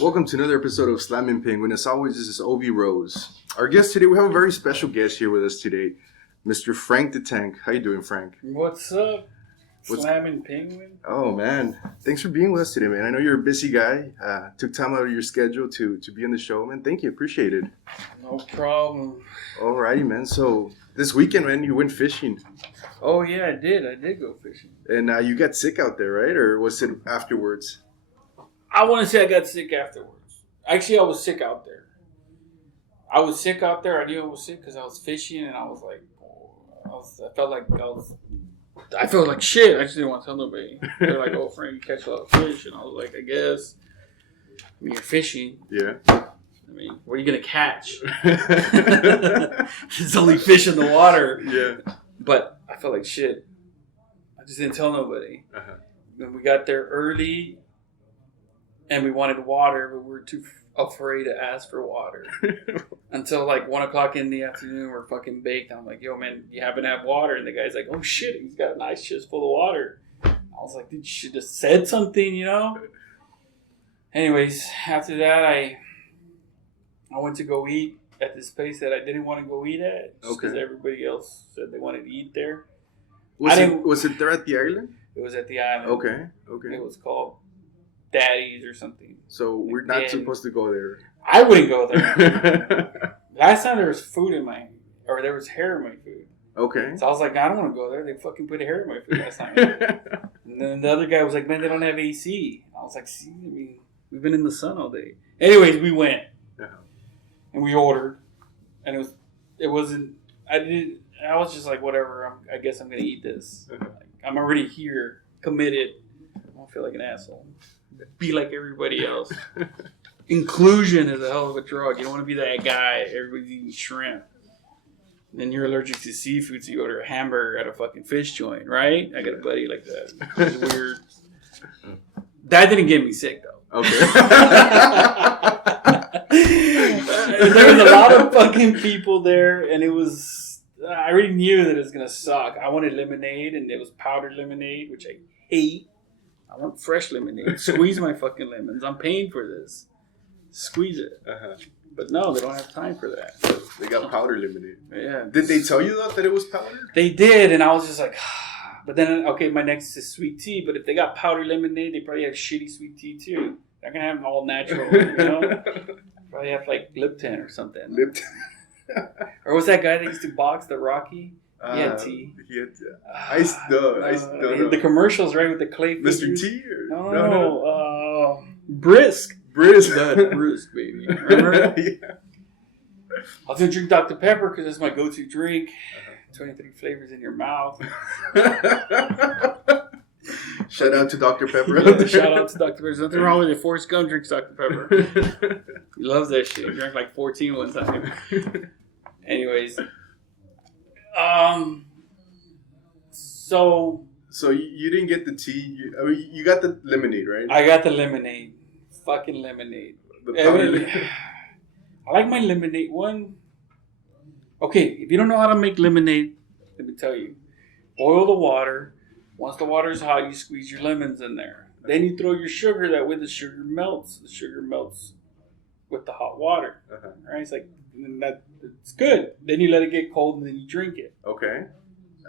Welcome to another episode of Slammin Penguin. As always, this is Obi Rose. Our guest today, we have a very special guest here with us today, Mr. Frank the Tank. How you doing, Frank? What's up, Slammin Penguin? Oh, man. Thanks for being with us today, man. I know you're a busy guy. Took time out of your schedule to be on the show, man. Thank you. Appreciate it. No problem. Alrighty, man. So, this weekend, man, you went fishing. Oh, yeah, I did. I did go fishing. And you got sick out there, right? Or was it afterwards? I want to say I got sick afterwards. Actually, I was sick out there. I was sick out there. I knew I was sick because I was fishing, and I was like, I felt like shit. I just didn't want to tell nobody. They're like, "Oh, Frank, you catch a lot of fish," and I was like, "I guess." I mean, you're fishing. Yeah. I mean, what are you gonna catch? There's only fish in the water. Yeah. But I felt like shit. I just didn't tell nobody. Uh-huh. When we got there early. And we wanted water, but we were too afraid to ask for water. Until like 1 o'clock in the afternoon, we're fucking baked. I'm like, yo, man, you happen to have water? And the guy's like, oh, shit, he's got a nice chest full of water. I was like, dude, you should have said something, you know? Anyways, after that, I went to go eat at this place that I didn't want to go eat at. Just because everybody else said they wanted to eat there. Was it there at the island? It was at the island. Okay. It was called Daddy's or something. So we're not supposed to go there. I wouldn't go there. Last time there was food in there was hair in my food. Okay. So I was like, I don't want to go there. They fucking put hair in my food last time. And then the other guy was like, man, they don't have AC. I was like, see, I mean, we've been in the sun all day. Anyways, we went. Uh-huh. And we ordered. And I was just like, whatever, I guess I'm going to eat this. Uh-huh. Like, I'm already here, committed. I don't feel like an asshole. Be like everybody else. Inclusion is a hell of a drug. You don't want to be that guy. Everybody's eating shrimp. And then you're allergic to seafood, so you order a hamburger at a fucking fish joint, right? I got a buddy like that. It's weird. That didn't get me sick, though. Okay. There was a lot of fucking people there, and it was... I already knew that it was going to suck. I wanted lemonade, and it was powdered lemonade, which I hate. I want fresh lemonade. Squeeze my fucking lemons. I'm paying for this. Squeeze it. Uh-huh. But no, they don't have time for that. So they got powder lemonade. Yeah. Did they tell you though that it was powdered? They did, and I was just like, but then, okay, my next is sweet tea. But if they got powdered lemonade, they probably have shitty sweet tea too. They're going to have all natural, you know? Probably have like Lipton or something. Lipton. Or was that guy that used to box, the Rocky? He had tea. I don't know. The commercials, right, with the clay figures. Mr. T? No. Brisk. That Brisk, baby. Remember? Yeah. I was going to drink Dr. Pepper because that's my go-to drink. 23 flavors in your mouth. Shout out to Dr. Pepper. Yeah, shout out to Dr. Pepper. There's nothing wrong with it. Forrest Gump drinks Dr. Pepper. He loves that shit. He drank like 14 one time. Anyways. So you didn't get the tea. You got the lemonade, right? I got the lemonade. Fucking lemonade. I like my lemonade one. Okay, if you don't know how to make lemonade, let me tell you. Boil the water. Once the water is hot, you squeeze your lemons in there. Then you throw your sugar. That way the sugar melts. The sugar melts with the hot water. Uh-huh. Right? It's like, it's good. Then you let it get cold and then you drink it. Okay.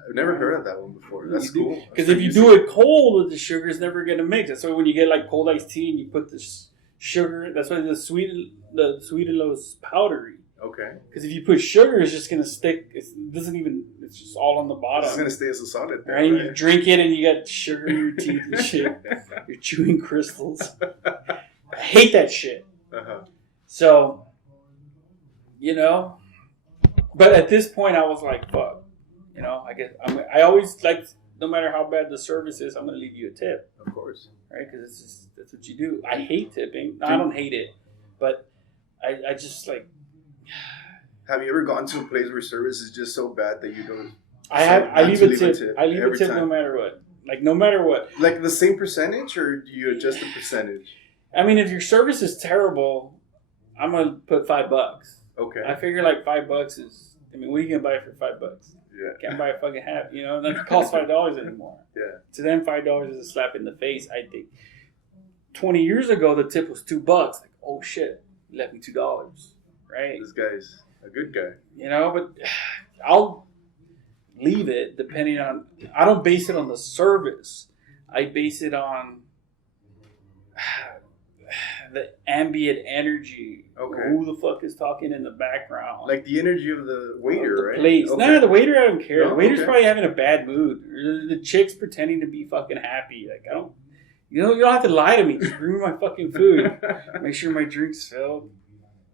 I've never heard of that one before. That's cool. Because if you do it cold, the sugar is never going to mix. That's why when you get like cold iced tea and you put this sugar, that's why the sweet and low is powdery. Okay. Because if you put sugar, it's just going to stick. It's just all on the bottom. It's going to stay as a solid. Right? And you drink it and you got sugar in your teeth and shit. You're chewing crystals. I hate that shit. Uh-huh. So, you know, but at this point I was like, fuck. You know, I guess I always like, no matter how bad the service is, I'm going to leave you a tip. Of course. Right? Because that's what you do. I hate tipping. No, I don't hate it. But I just like... Have you ever gone to a place where service is just so bad that you don't... I leave a tip. I leave a tip no matter what. Like, no matter what. Like the same percentage, or do you adjust the percentage? I mean, if your service is terrible, I'm going to put $5. Okay. I figure like $5 is... I mean, what are you going to buy for $5? Yeah. Can't buy a fucking hat, you know? That costs $5 anymore. Yeah. To them, $5 is a slap in the face, I think. 20 years ago, the tip was $2. Like, oh shit, he left me $2, right? This guy's a good guy. You know, but I'll leave it depending on. I don't base it on the service. I base it on the ambient energy. Okay. Who the fuck is talking in the background? Like the energy of the waiter, the right? Place. Okay. No, the waiter, I don't care. No? The waiter's Okay. probably having a bad mood. Or the chick's pretending to be fucking happy. Like, I don't. You know, you don't have to lie to me. Just bring me my fucking food. Make sure my drink's filled.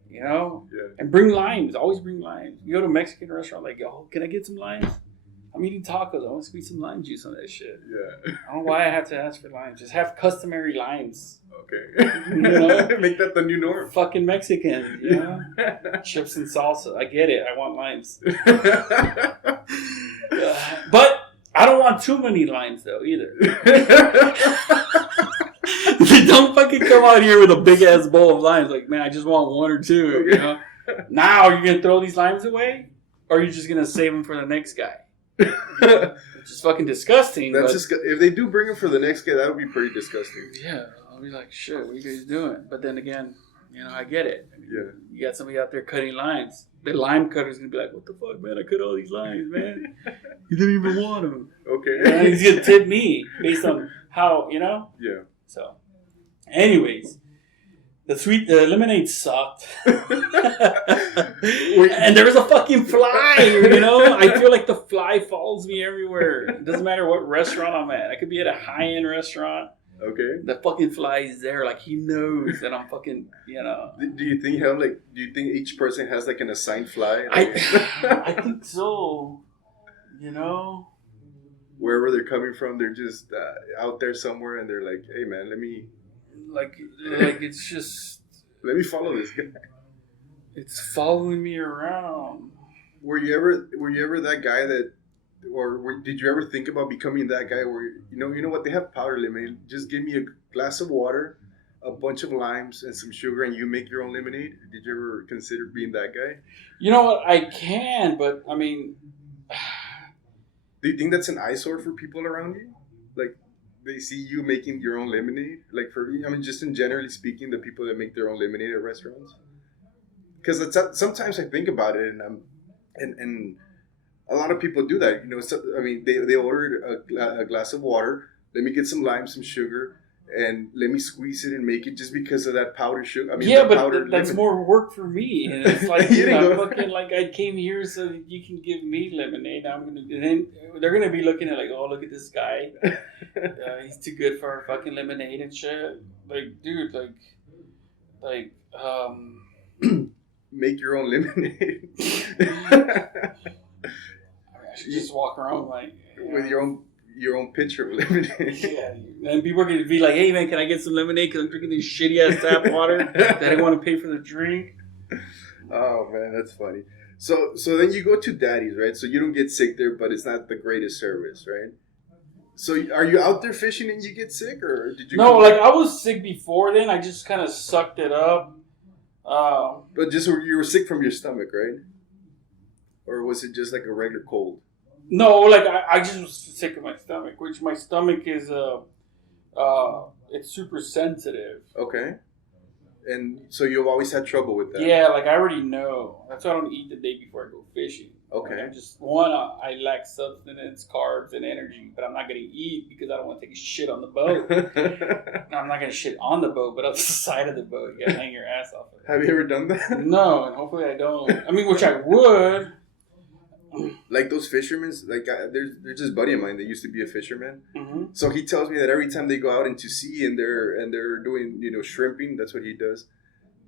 You know? Yeah. And bring limes. Always bring limes. You go to a Mexican restaurant, like, yo, can I get some limes? I'm eating tacos. I want to squeeze some lime juice on that shit. Yeah. I don't know why I have to ask for limes. Just have customary limes. Okay. You know? Make that the new norm. Fucking Mexican, you know? Chips and salsa. I get it. I want limes. But I don't want too many limes, though, either. Don't fucking come out here with a big ass bowl of limes. Like, man, I just want one or two. You know? Now, are you gonna throw these limes away, or are you just gonna save them for the next guy? Which is fucking disgusting. That's but, just if they do bring him for the next guy, that would be pretty disgusting. yeah, I'll be like, shit, what are you guys doing? But then again, you know, I get it. Yeah. You got somebody out there cutting limes. The lime cutter's gonna be like, what the fuck, man? I cut all these limes, man. You didn't even want them. Okay. And he's gonna tip me based on how, you know. Yeah. So, anyways, the lemonade sucked. And there was a fucking fly, you know? I feel like the fly follows me everywhere. It doesn't matter what restaurant I'm at. I could be at a high-end restaurant. Okay. The fucking fly is there. Like, he knows that I'm fucking, you know. Do you think each person has like an assigned fly? I think so. You know? Wherever they're coming from, they're just out there somewhere, and they're like, "Hey, man, let me It's just... let me follow this guy." It's following me around. Were you ever that guy that, did you ever think about becoming that guy where you know what, they have powder lemonade? Just give me a glass of water, a bunch of limes, and some sugar, and you make your own lemonade. Did you ever consider being that guy? You know what? I can, but I mean, Do you think that's an eyesore for people around you? Like, they see you making your own lemonade? Like, just in generally speaking, the people that make their own lemonade at restaurants? Because sometimes I think about it, and a lot of people do that. You know, they ordered a glass of water. Let me get some lime, some sugar, and let me squeeze it and make it just because of that powdered sugar. yeah, but that's more work for me. And it's like, You didn't I'm go- looking like I came here so that you can give me lemonade. And then they're gonna be looking at like, oh, look at this guy. He's too good for our fucking lemonade and shit. Like, dude, Make your own lemonade. I should just walk around like With your own pitcher of lemonade. Yeah, and people are gonna be like, "Hey man, can I get some lemonade? Because I'm drinking this shitty ass tap water that I want to pay for the drink." Oh man, that's funny. So then you go to Daddy's, right? So you don't get sick there, but it's not the greatest service, right? So are you out there fishing and you get sick, or did you? No, like I was sick before then. I just kind of sucked it up. But just you were sick from your stomach, right? Or was it just like a regular cold? No, like I just was sick of my stomach, which my stomach is it's super sensitive. Okay. And so you've always had trouble with that? Yeah, like I already know. That's why I don't eat the day before I go fishing. Okay. Like, I lack sustenance, carbs, and energy, but I'm not going to eat because I don't want to take a shit on the boat. I'm not going to shit on the boat, but on the side of the boat. You got to hang your ass off of it. Have you ever done that? No, and hopefully I don't. I mean, which I would. Like those fishermen, like there's just a buddy of mine that used to be a fisherman. Mm-hmm. So he tells me that every time they go out into sea and they're doing shrimping, that's what he does.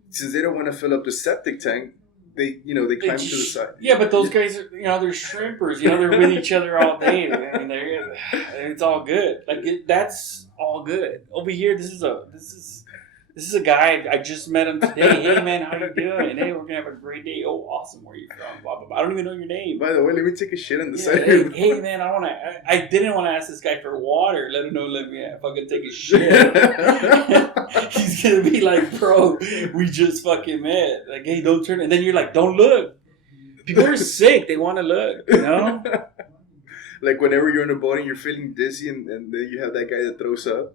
Since they don't want to fill up the septic tank, they climb to the side. Yeah, but those guys are they're shrimpers. They're with each other all day. I mean, it's all good. Like that's all good over here. This is a guy. I just met him today. Hey man, how you doing? Hey, we're gonna have a great day. Oh, awesome. Where are you from? Blah blah blah. I don't even know your name. By the way, let me take a shit on the side. Hey man, I didn't want to ask this guy for water. Let him know. Let me fucking take a shit. He's gonna be like, bro, we just fucking met. Like, hey, don't turn. And then you're like, don't look. People are sick. They want to look. Like whenever you're on a boat and you're feeling dizzy, and then you have that guy that throws up.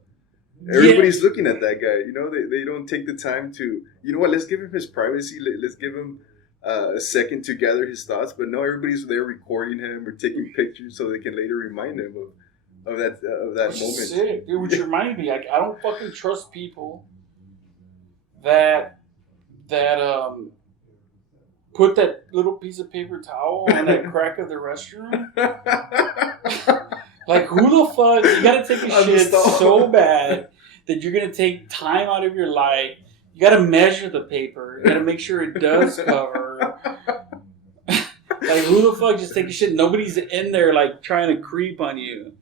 Everybody's looking at that guy. You know, they don't take the time to, you know what, let's give him his privacy. Let's give him a second to gather his thoughts. But no, everybody's there recording him or taking pictures so they can later remind him of that moment. Sick. It would remind me, like, I don't fucking trust people that put that little piece of paper towel on that crack of the restroom. Like, who the fuck? You gotta take a shit so bad that you're gonna take time out of your life. You gotta measure the paper. You gotta make sure it does cover. Like, who the fuck just take a shit? Nobody's in there, like, trying to creep on you.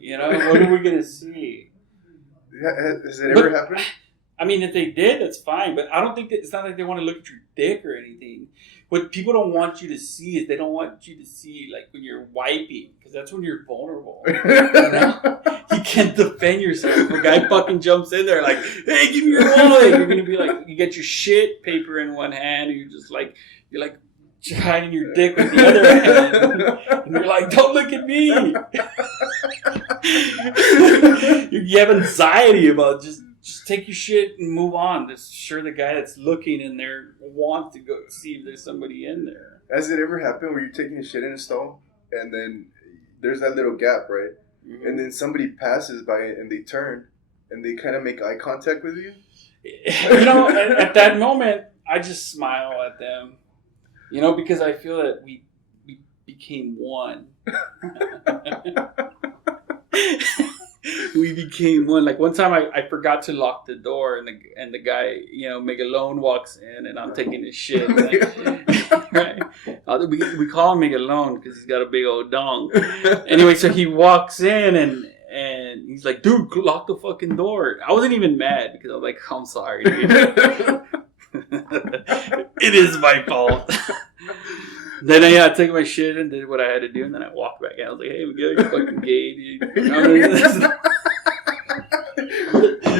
You know? What are we gonna see? Has it ever happened? I mean, if they did, that's fine. But I don't think that it's not like they want to look at your dick or anything. What people don't want you to see is they don't want you to see, like, when you're wiping, because that's when you're vulnerable. You know? You can't defend yourself. If a guy fucking jumps in there like, hey, give me your wallet. You're going to be like, you get your shit paper in one hand, and you're like hiding your dick with the other hand. And you're like, don't look at me. You have anxiety about just take your shit and move on. Just sure the guy that's looking in there wants to go see if there's somebody in there. Has it ever happened where you're taking a shit in a stall and then there's that little gap, right? Mm-hmm. And then somebody passes by and they turn and they kind of make eye contact with you? You know, at that moment, I just smile at them. You know, because I feel that we became one. We became one. Like, one time I forgot to lock the door, and the guy, you know, Megalone walks in, and I'm taking his shit. Right? We call him Megalone because he's got a big old dong. Anyway, so he walks in, and he's like, dude, lock the fucking door. I wasn't even mad because I was like, I'm sorry, dude. It is my fault. Then I took my shit and did what I had to do, and then I walked back out. I was like, hey, Miguel, you're fucking gay, dude. You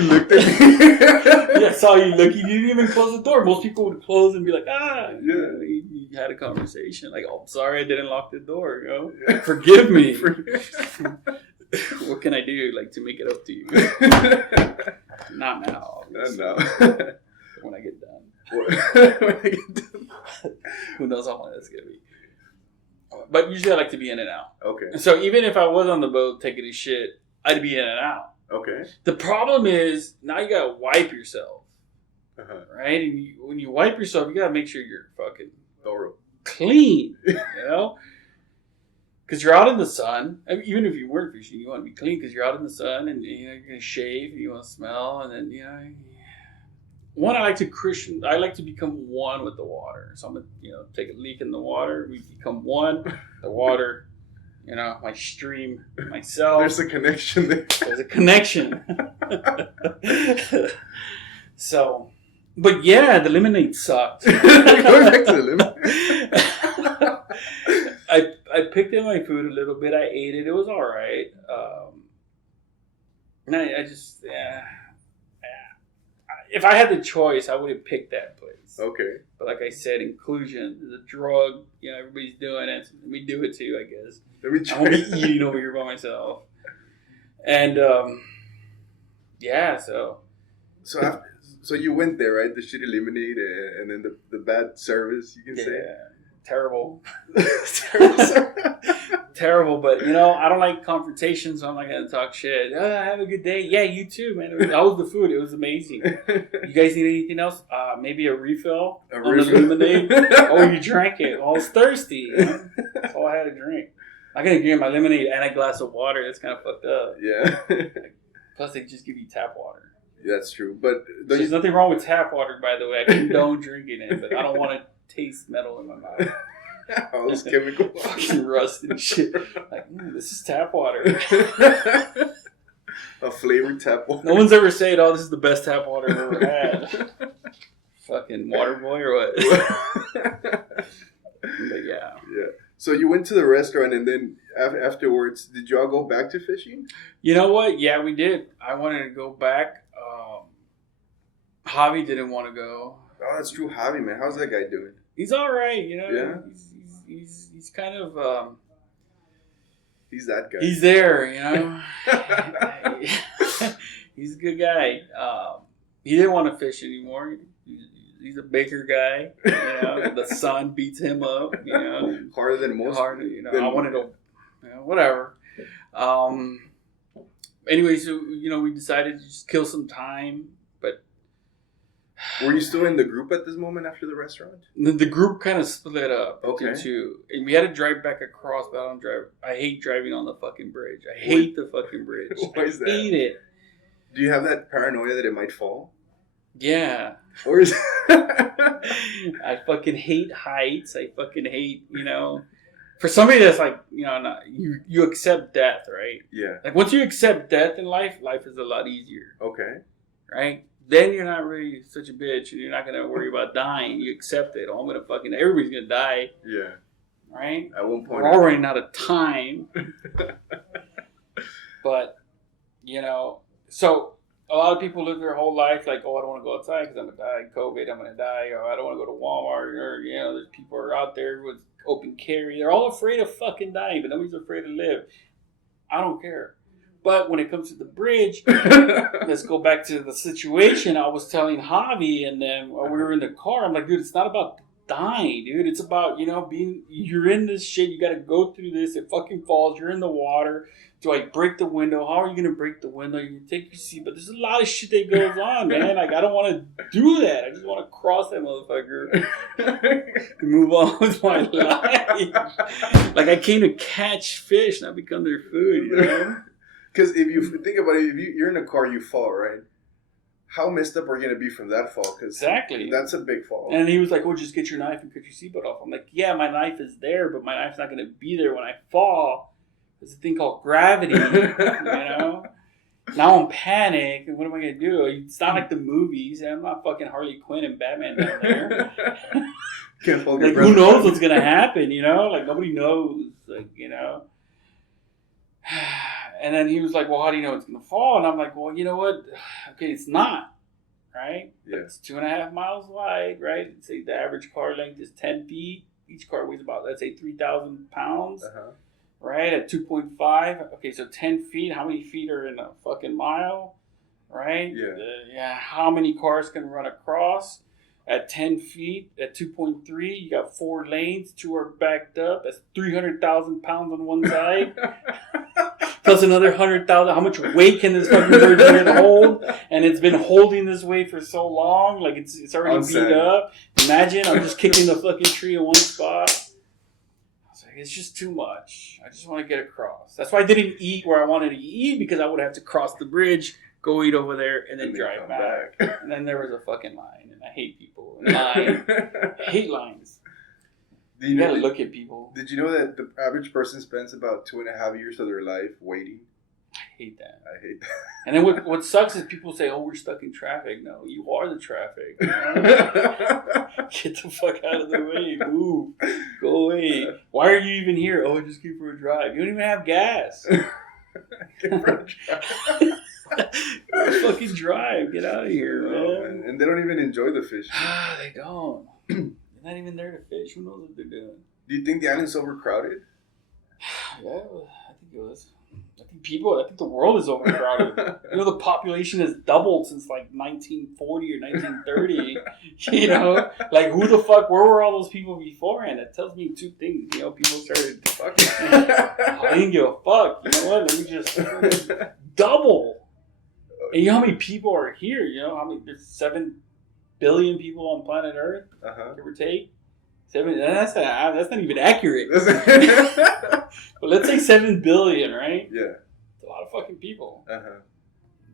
looked at me. Yeah, I saw you look. You didn't even close the door. Most people would close and be like, Yeah. You had a conversation. Like, oh, I'm sorry I didn't lock the door, you know? Forgive me. What can I do, like, to make it up to you? Not now. No. When I get done. When I get done. Who knows how long that's going to be. But usually I like to be in and out. Okay. So even if I was on the boat taking a shit, I'd be in and out. Okay. The problem is, now you got to wipe yourself. Right? And when you wipe yourself, you got to make sure you're fucking thorough, clean. You know? Because you're out in the sun. I mean, even if you weren't fishing, you want to be clean because you're out in the sun and, you know, you're going to shave and you want to smell. And then, you know... One, I like to become one with the water. So I'm going to, you know, take a leak in the water. We become one. The water, you know, my stream, myself. There's a connection there. There's a connection. So, but yeah, the lemonade sucked. Going back to the lemonade. I picked in my food a little bit. I ate it. It was all right. And I just, yeah. If I had the choice, I would have picked that place. Okay. But like I said, inclusion is a drug. You know, everybody's doing it. We do it too, I guess. I won't be eating over here by myself. And, yeah, so. So you went there, right? The shitty lemonade and then the bad service, you can say? Yeah. Terrible. Terrible, but, you know, I don't like confrontation, so I'm not going to talk shit. Have a good day. Yeah, you too, man. How was the food? It was amazing. You guys need anything else? Maybe a refill on the lemonade? Oh, you drank it. I was thirsty. You know? That's all I had to drink. I got to get my lemonade and a glass of water. That's kind of fucked up. Yeah. Plus, they just give you tap water. That's true. But there's nothing wrong with tap water, by the way. I condone drinking it, but I don't want to taste metal in my mouth. All those chemicals. Fucking rust and shit. Like, this is tap water. A flavored tap water. No one's ever said, oh, this is the best tap water I've ever had. Fucking water boy or what? But yeah. Yeah. So you went to the restaurant and then afterwards, did y'all go back to fishing? You know what? Yeah, we did. I wanted to go back. Javi didn't want to go. Oh, that's true. Javi, man. How's that guy doing? He's all right, you know. Yeah. He's kind of. He's that guy. He's there, you know. he's He's a good guy. He didn't want to fish anymore. He's a bigger guy. You know, the sun beats him up. You know, harder than most. You know, I wanted to, whatever. Anyway, so we decided to just kill some time. But were you still in the group at this moment after the restaurant? The group kind of split up into two, and we had to drive back across. But I don't drive. I hate driving on the fucking bridge. I hate the fucking bridge. Why is that? I hate it. Do you have that paranoia that it might fall? Yeah. Or is I fucking hate heights. I fucking hate, for somebody that's like, you accept death, right? Yeah. Like once you accept death in life is a lot easier. Okay. Right? Then you're not really such a bitch and you're not going to worry about dying. You accept it. Oh, everybody's going to die. Yeah. Right? At one point. We're all running out of time. But, so a lot of people live their whole life like, oh, I don't want to go outside because I'm going to die. COVID, I'm going to die. Or I don't want to go to Walmart. Or, there's people are out there with open carry. They're all afraid of fucking dying, but nobody's afraid to live. I don't care. But when it comes to the bridge, let's go back to the situation. I was telling Javi and then we were in the car. I'm like, dude, it's not about dying, dude. It's about, you're in this shit. You got to go through this. It fucking falls. You're in the water. Do I break the window? How are you going to break the window? You can take your seat. But there's a lot of shit that goes on, man. Like, I don't want to do that. I just want to cross that motherfucker and move on with my life. Like, I came to catch fish, not become their food, Because if you think about it, if you're in a car, you fall, right? How messed up are you going to be from that fall? Cause exactly. That's a big fall. And he was like, well, just get your knife and cut your seatbelt off. I'm like, yeah, my knife is there, but my knife's not going to be there when I fall. There's a thing called gravity, Now I'm panicked, and what am I going to do? It's not like the movies. I'm not fucking Harley Quinn and Batman down there. Can't hold like, your breath. Who knows what's going to happen, Like, nobody knows, And then he was like, well, how do you know it's going to fall? And I'm like, well, you know what? Okay, it's not, right? Yeah. It's 2.5 miles wide, right? Say the average car length is 10 feet. Each car weighs about, let's say, 3,000 pounds, right? At 2.5. Okay, so 10 feet. How many feet are in a fucking mile, right? Yeah. How many cars can run across? At 10 feet, at 2.3, you got 4 lanes. 2 are backed up. That's 300,000 pounds on one side. Plus another 100,000. How much weight can this fucking bridge hold? And it's been holding this weight for so long. Like, it's already beat up. Imagine, I'm just kicking the fucking tree in one spot. I was like, it's just too much. I just want to get across. That's why I didn't eat where I wanted to eat, because I would have to cross the bridge, go eat over there, and then drive back. And then there was a fucking line. And I hate people. I hate lines. You gotta look at people. Did you know that the average person spends about 2.5 years of their life waiting? I hate that. And then what sucks is people say, oh, we're stuck in traffic. No, you are the traffic. Get the fuck out of the way. Move. Go away. Why are you even here? Oh, I just came for a drive. You don't even have gas. Fucking drive. Get out of here, man. And they don't even enjoy the fish. They don't. They're not even there to fish. Who knows what they're doing? Do you think the island's overcrowded? Yeah, I think it was. I think the world is overcrowded. The population has doubled since like 1940 or 1930. Like who the fuck, where were all those people beforehand? That tells me 2 things. People started fucking. I didn't give a fuck. You know what? Let me just double. And you know how many people are here? How many? There's 7 billion people on planet Earth, give or take. 7. That's not even accurate. But let's say 7 billion, right? Yeah, it's a lot of fucking people. A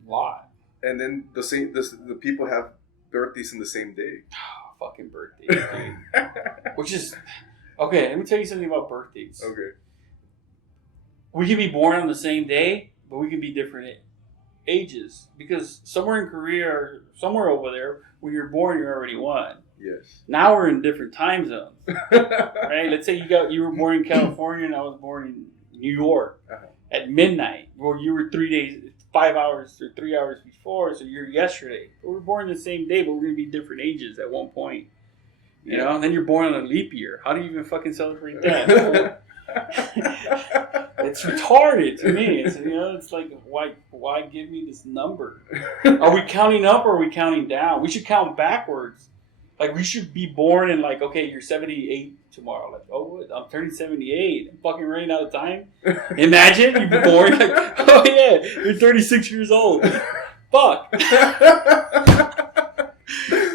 lot. And then the people have birthdays in the same day. Fucking birthdays, dude. Which is okay. Let me tell you something about birthdays. Okay. We can be born on the same day, but we can be different ages, because somewhere in Korea or somewhere over there, when you're born, you're already one. Yes. Now we're in different time zones, right? Let's say you were born in California and I was born in New York at midnight, or you were 5 hours or 3 hours before, so you're yesterday. But we're born the same day, but we're going to be different ages at one point. And then you're born on a leap year. How do you even fucking celebrate that? It's retarded to me. It's like, why give me this number? Are we counting up or are we counting down? We should count backwards. Like, we should be born in like, okay, you're 78 tomorrow. Like, oh, I'm turning 78. I'm fucking running out of time. Imagine you'd be born like, oh yeah, you're 36 years old. Fuck.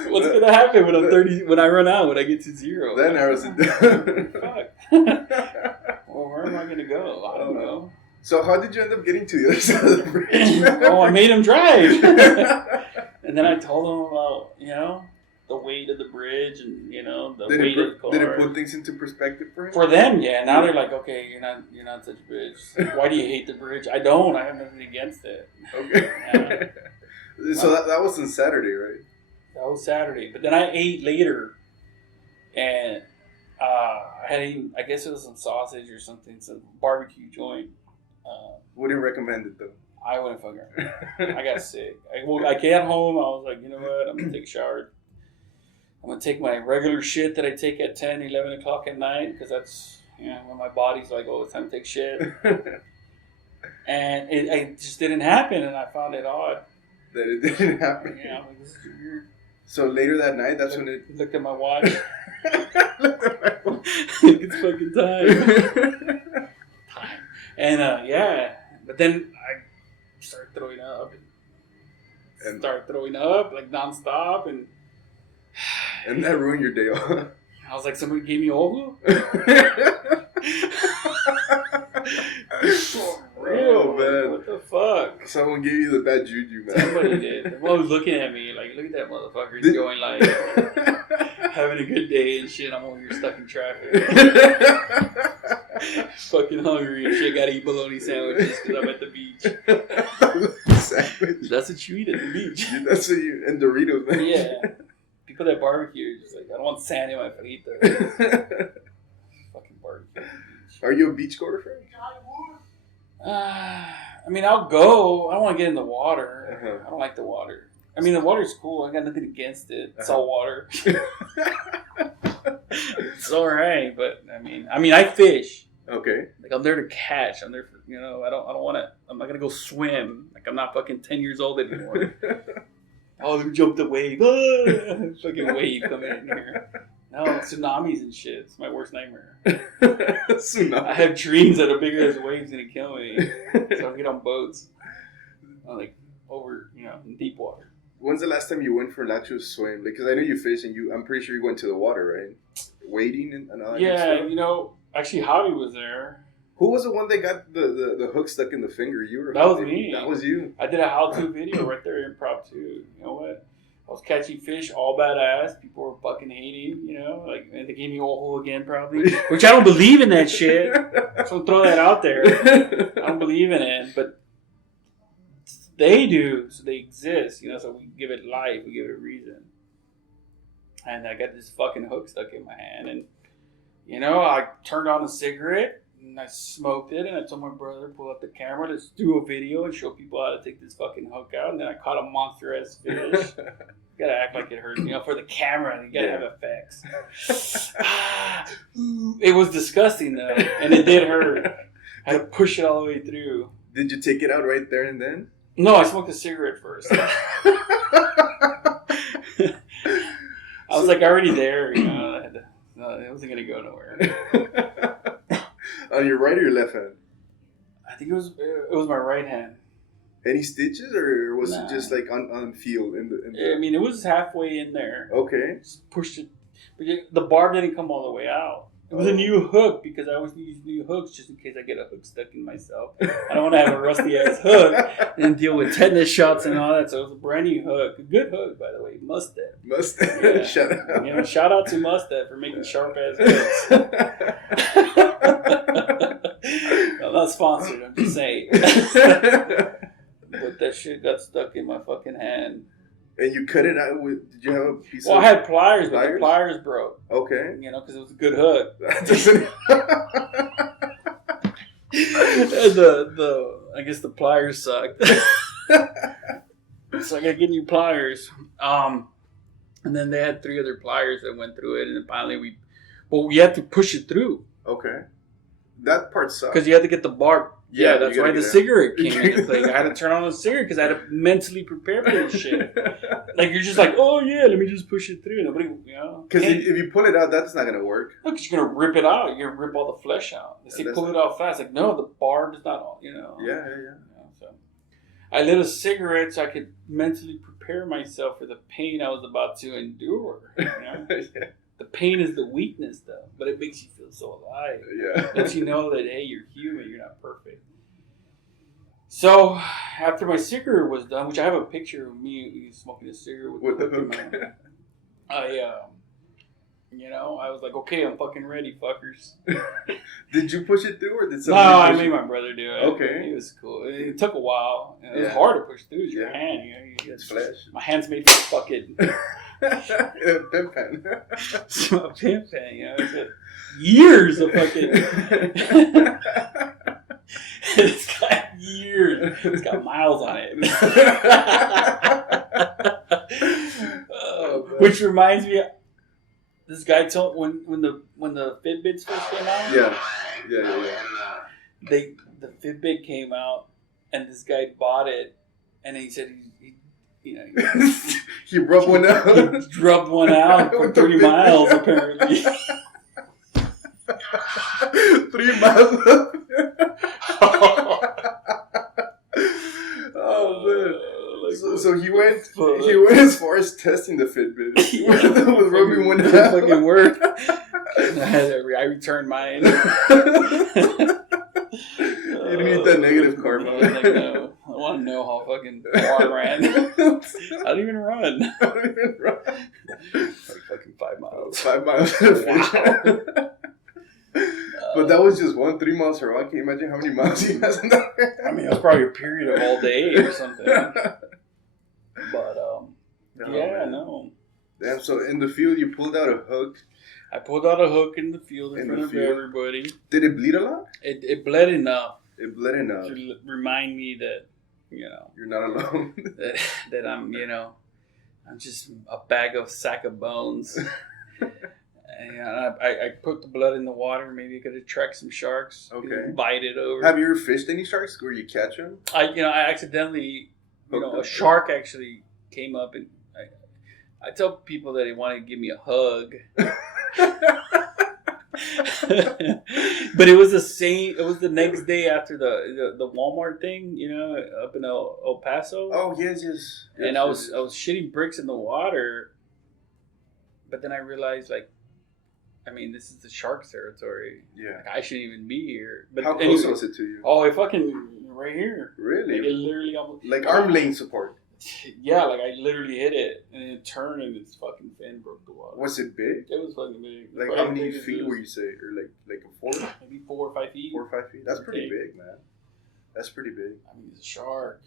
What's gonna happen when I'm 30? When I run out? When I get to zero? That narrows it down. Fuck. Well, where am I gonna go? I don't know. So how did you end up getting to the other side of the bridge? Oh, I made him drive. And then I told him about, the weight of the bridge and, the weight of the car. Did it put things into perspective for him? For them, yeah. Now they're like, okay, you're not such a bitch. Why do you hate the bridge? I don't. I have nothing against it. Okay. So that was on Saturday, right? That was Saturday. But then I ate later. And I had eaten, I guess it was some sausage or something, some barbecue joint. Wouldn't recommend it, though. I wouldn't fucking. I got sick. I came home. I was like, you know what? I'm going to take a shower. I'm going to take my regular shit that I take at 10, 11 o'clock at night because that's, when my body's like, oh, it's time to take shit. And it just didn't happen, and I found it odd. That it didn't happen? Yeah, I'm like, this is weird. So later that night, that's when it... Looked at my watch. It's fucking time. And, but then I started throwing up. And started throwing up, like, nonstop, and that ruined your day off. I was like, somebody gave me ovu? Oh, man. What the fuck? Someone gave you the bad juju, man. Somebody did. The one was looking at me like, look at that motherfucker. He's going like, having a good day and shit. I'm over here stuck in traffic. Fucking hungry and shit. Gotta eat bologna sandwiches because I'm at the beach. Sandwich? That's what you eat at the beach. That's what you... And Doritos, man. Yeah. People that barbecue are just like, I don't want sand in my burrito. Fucking barbecue. Are you a beachgoer, friend? I mean, I'll go. I don't want to get in the water. Uh-huh. I don't like the water. I mean, the water's cool. I got nothing against it. Salt water. It's all right, but I mean, I fish. Okay. Like, I'm there to catch. I'm there for, I don't want to. I'm not gonna go swim. Like, I'm not fucking 10 years old anymore. Oh, let me jump the wave. Fucking wave coming in here. No, tsunamis and shit. It's my worst nightmare. Tsunami. I have dreams that a bigger as waves gonna kill me. So I get on boats. Like, over, in deep water. When's the last time you went for an actual swim? Because I know you fish and I'm pretty sure you went to the water, right? Wading and all that Yeah, stuff? actually Javi was there. Who was the one that got the hook stuck in the finger? You were. That was me. That was you. I did a how-to video right there, improv too. You know what? I was catching fish, all badass. People were fucking hating, and they gave me ojo again, probably. Which I don't believe in that shit. So throw that out there. I don't believe in it, but they do, so they exist, so we give it life, we give it a reason. And I got this fucking hook stuck in my hand, and, I turned on a cigarette, and I smoked it, and I told my brother, pull up the camera, let's do a video and show people how to take this fucking hook out, and then I caught a monster-ass fish. You gotta act like it hurts, for the camera, you gotta have effects. It was disgusting, though, and it did hurt. I had to push it all the way through. Did you take it out right there and then? No, I smoked a cigarette first. I was like already there, it wasn't going to go nowhere. On your right or your left hand? I think it was my right hand. Any stitches or was it just like on feel? I mean, it was halfway in there. Okay. Just pushed it. But the barb didn't come all the way out. It was a new hook because I always use new hooks just in case I get a hook stuck in myself. I don't want to have a rusty ass hook and deal with tetanus shots and all that. So it was a brand new hook. A good hook, by the way. Mustad. Yeah. Shout out. Shout out to Mustad for making sharp ass hooks. I'm not sponsored. I'm just saying. But that shit got stuck in my fucking hand. And you cut it out with? Did you have a piece? Well, of I had pliers, but the pliers broke. Okay. Because it was a good hook. I guess the pliers sucked. So I gotta get new pliers. And then they had 3 other pliers that went through it, and then finally we had to push it through. Okay. that part sucks. Because you had to get the bar. Yeah, that's why the get cigarette came into play. I had to turn on the cigarette because I had to mentally prepare for this shit. Like, you're just like, oh, yeah, let me just push it through. Nobody, you know. Because if you pull it out, that's not going to work. No, because you're going to rip it out. You're going to rip all the flesh out. They say pull it out fast. Like, no, the barb is not all, you know. Yeah. You know, so I lit a cigarette so I could mentally prepare myself for the pain I was about to endure. You know? Yeah. The pain is the weakness, though, but it makes you feel so alive. Yeah. Lets you know that, hey, you're human, you're not perfect. So, after my cigarette was done, which I have a picture of me smoking a cigarette with the hook in my mouth, I was like, okay, I'm fucking ready, fuckers. Did you push it through, or did somebody No, I made my brother do it. Okay. It was cool. It took a while. It was hard to push through. It's your hand. It's flesh. My hand's made for fucking... Pimp pen. A pimp pen, It's years of fucking... It's got years. It's got miles on it. Which reminds me... This guy told when the Fitbits first came out. Yeah. The Fitbit came out, and this guy bought it, and he said he rubbed one out. He rubbed one out for 3 miles apparently. 3 miles. Oh man. So he went as far as testing the Fitbit with rubbing one out. Fucking work. I returned mine. You didn't need that negative karma. No. I want to know how fucking far I ran. I don't even run. Like fucking 5 miles. 5 miles. Wow. But that was just 3 miles per hour. Can you imagine how many miles he has in that? I mean, it was probably a period of all day or something. But, no. Damn, so in the field, you pulled out a hook. I pulled out a hook in the field in front of everybody. Did it bleed a lot? It bled enough. It bled enough. To remind me that, you're not alone. that I'm, I'm just a sack of bones. And I put the blood in the water. Maybe I could attract some sharks. Okay. Bite it over. Have you ever fished any sharks where you catch them? I accidentally, a shark actually came up, and I tell people that they want to give me a hug. But it was the next day after the Walmart thing, up in El Paso. Oh, yes. And I was shitting bricks in the water, but then I realized, this is the shark territory. Yeah. I shouldn't even be here. But how close was it to you? Oh, it fucking right here. Really? It literally almost... arm length support? Yeah, I literally hit it, and it turned, and its fucking fin broke the water. Was it big? It was fucking big. How many feet would you say? Or like a 4? Maybe 4 or 5 feet. 4 or 5 feet? That's pretty big, man. That's pretty big. It's a shark.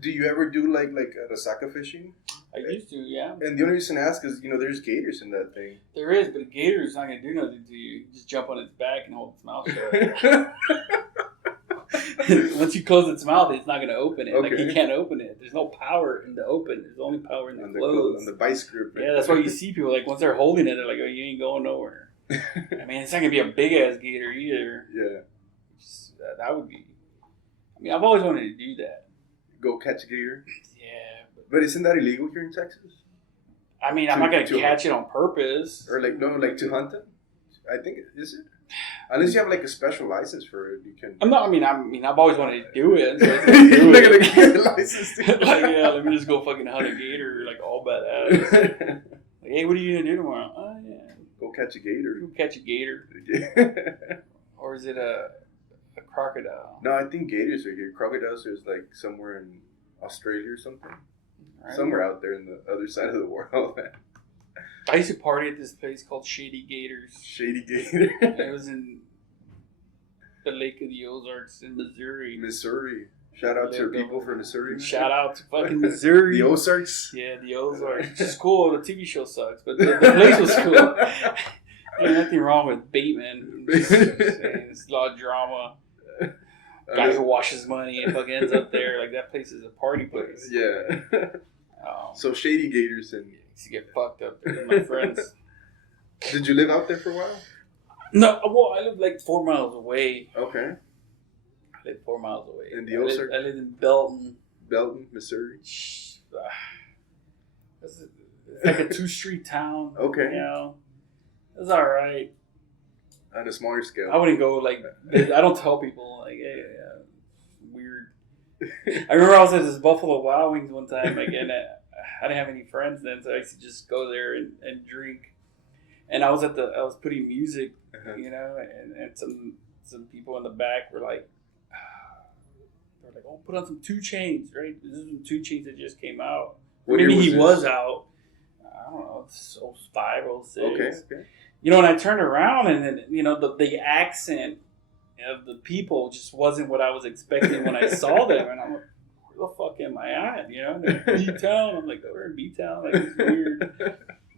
Do you ever do like resaca fishing? I used to, yeah. And the only reason I ask is, there's gators in that thing. There is, but a gator is not going to do nothing to you. You just jump on its back and hold its mouth shut. Once you close its mouth, it's not going to open it. Okay. You can't open it. There's no power in the open. There's only power in the close. On the vice grip. Yeah, that's why you see people, once they're holding it, they're like, oh, you ain't going nowhere. It's not going to be a big-ass gator either. Yeah. That would be... I've always wanted to do that. Go catch a gator? Yeah. But isn't that illegal here in Texas? I'm not going to catch it on purpose. Or to hunt them? I think, is it? Unless you have a special license for it, you can. I've always wanted to do it. So you're not gonna get a license to let me just go fucking hunt a gator, all badass. Hey, what are you gonna do tomorrow? Oh yeah. Go catch a gator. Go catch a gator. Or is it a crocodile? No, I think gators are here. Crocodiles is somewhere in Australia or something. Right. Somewhere out there in the other side of the world. I used to party at this place called Shady Gators. Shady Gator. It was in the Lake of the Ozarks in Missouri. Shout out to your people from Missouri. Shout out to fucking Missouri. The Ozarks? Yeah, the Ozarks. Which is cool. The TV show sucks, but the place was cool. Ain't nothing wrong with Bateman. It's a lot of drama. Guy who washes money and fucking ends up there. That place is a party place. Yeah. So Shady Gators and... To get fucked up there with my friends. Did you live out there for a while? No, well, I live like 4 miles away. Okay. I live 4 miles away. In the Ozarks? I live in Belton. Belton, Missouri. It's like a 2-street town. Okay. You know, it's all right. On a smaller scale. I wouldn't go like. I don't tell people like, hey, weird. I remember I was at this Buffalo Wild Wings one time, like, and I didn't have any friends then, so I used to just go there and drink. And I was putting music, you know, and some people in the back were like, oh, put on some 2 Chainz, right? This is some 2 Chainz that just came out. Maybe he was out. I don't know, it's 05, 06. Okay. You know, and I turned around and then, you know, the accent of the people just wasn't what I was expecting when I saw them. And I'm like, where the fuck am I at? You know, B-Town. I'm like, we're in B-Town. Like, it's weird.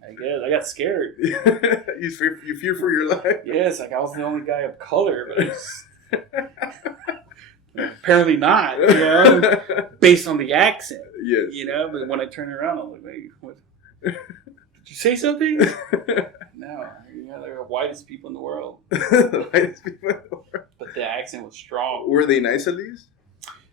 I guess. I got scared. You fear for your life? Yeah, it's like I was the only guy of color, but I just... Apparently not, you know, based on the accent. Yes. You know, but when I turned around, I was like, wait, what? Did you say something? No, you're the whitest people in the world. The whitest people in the world. But the accent was strong. Were they nice at least?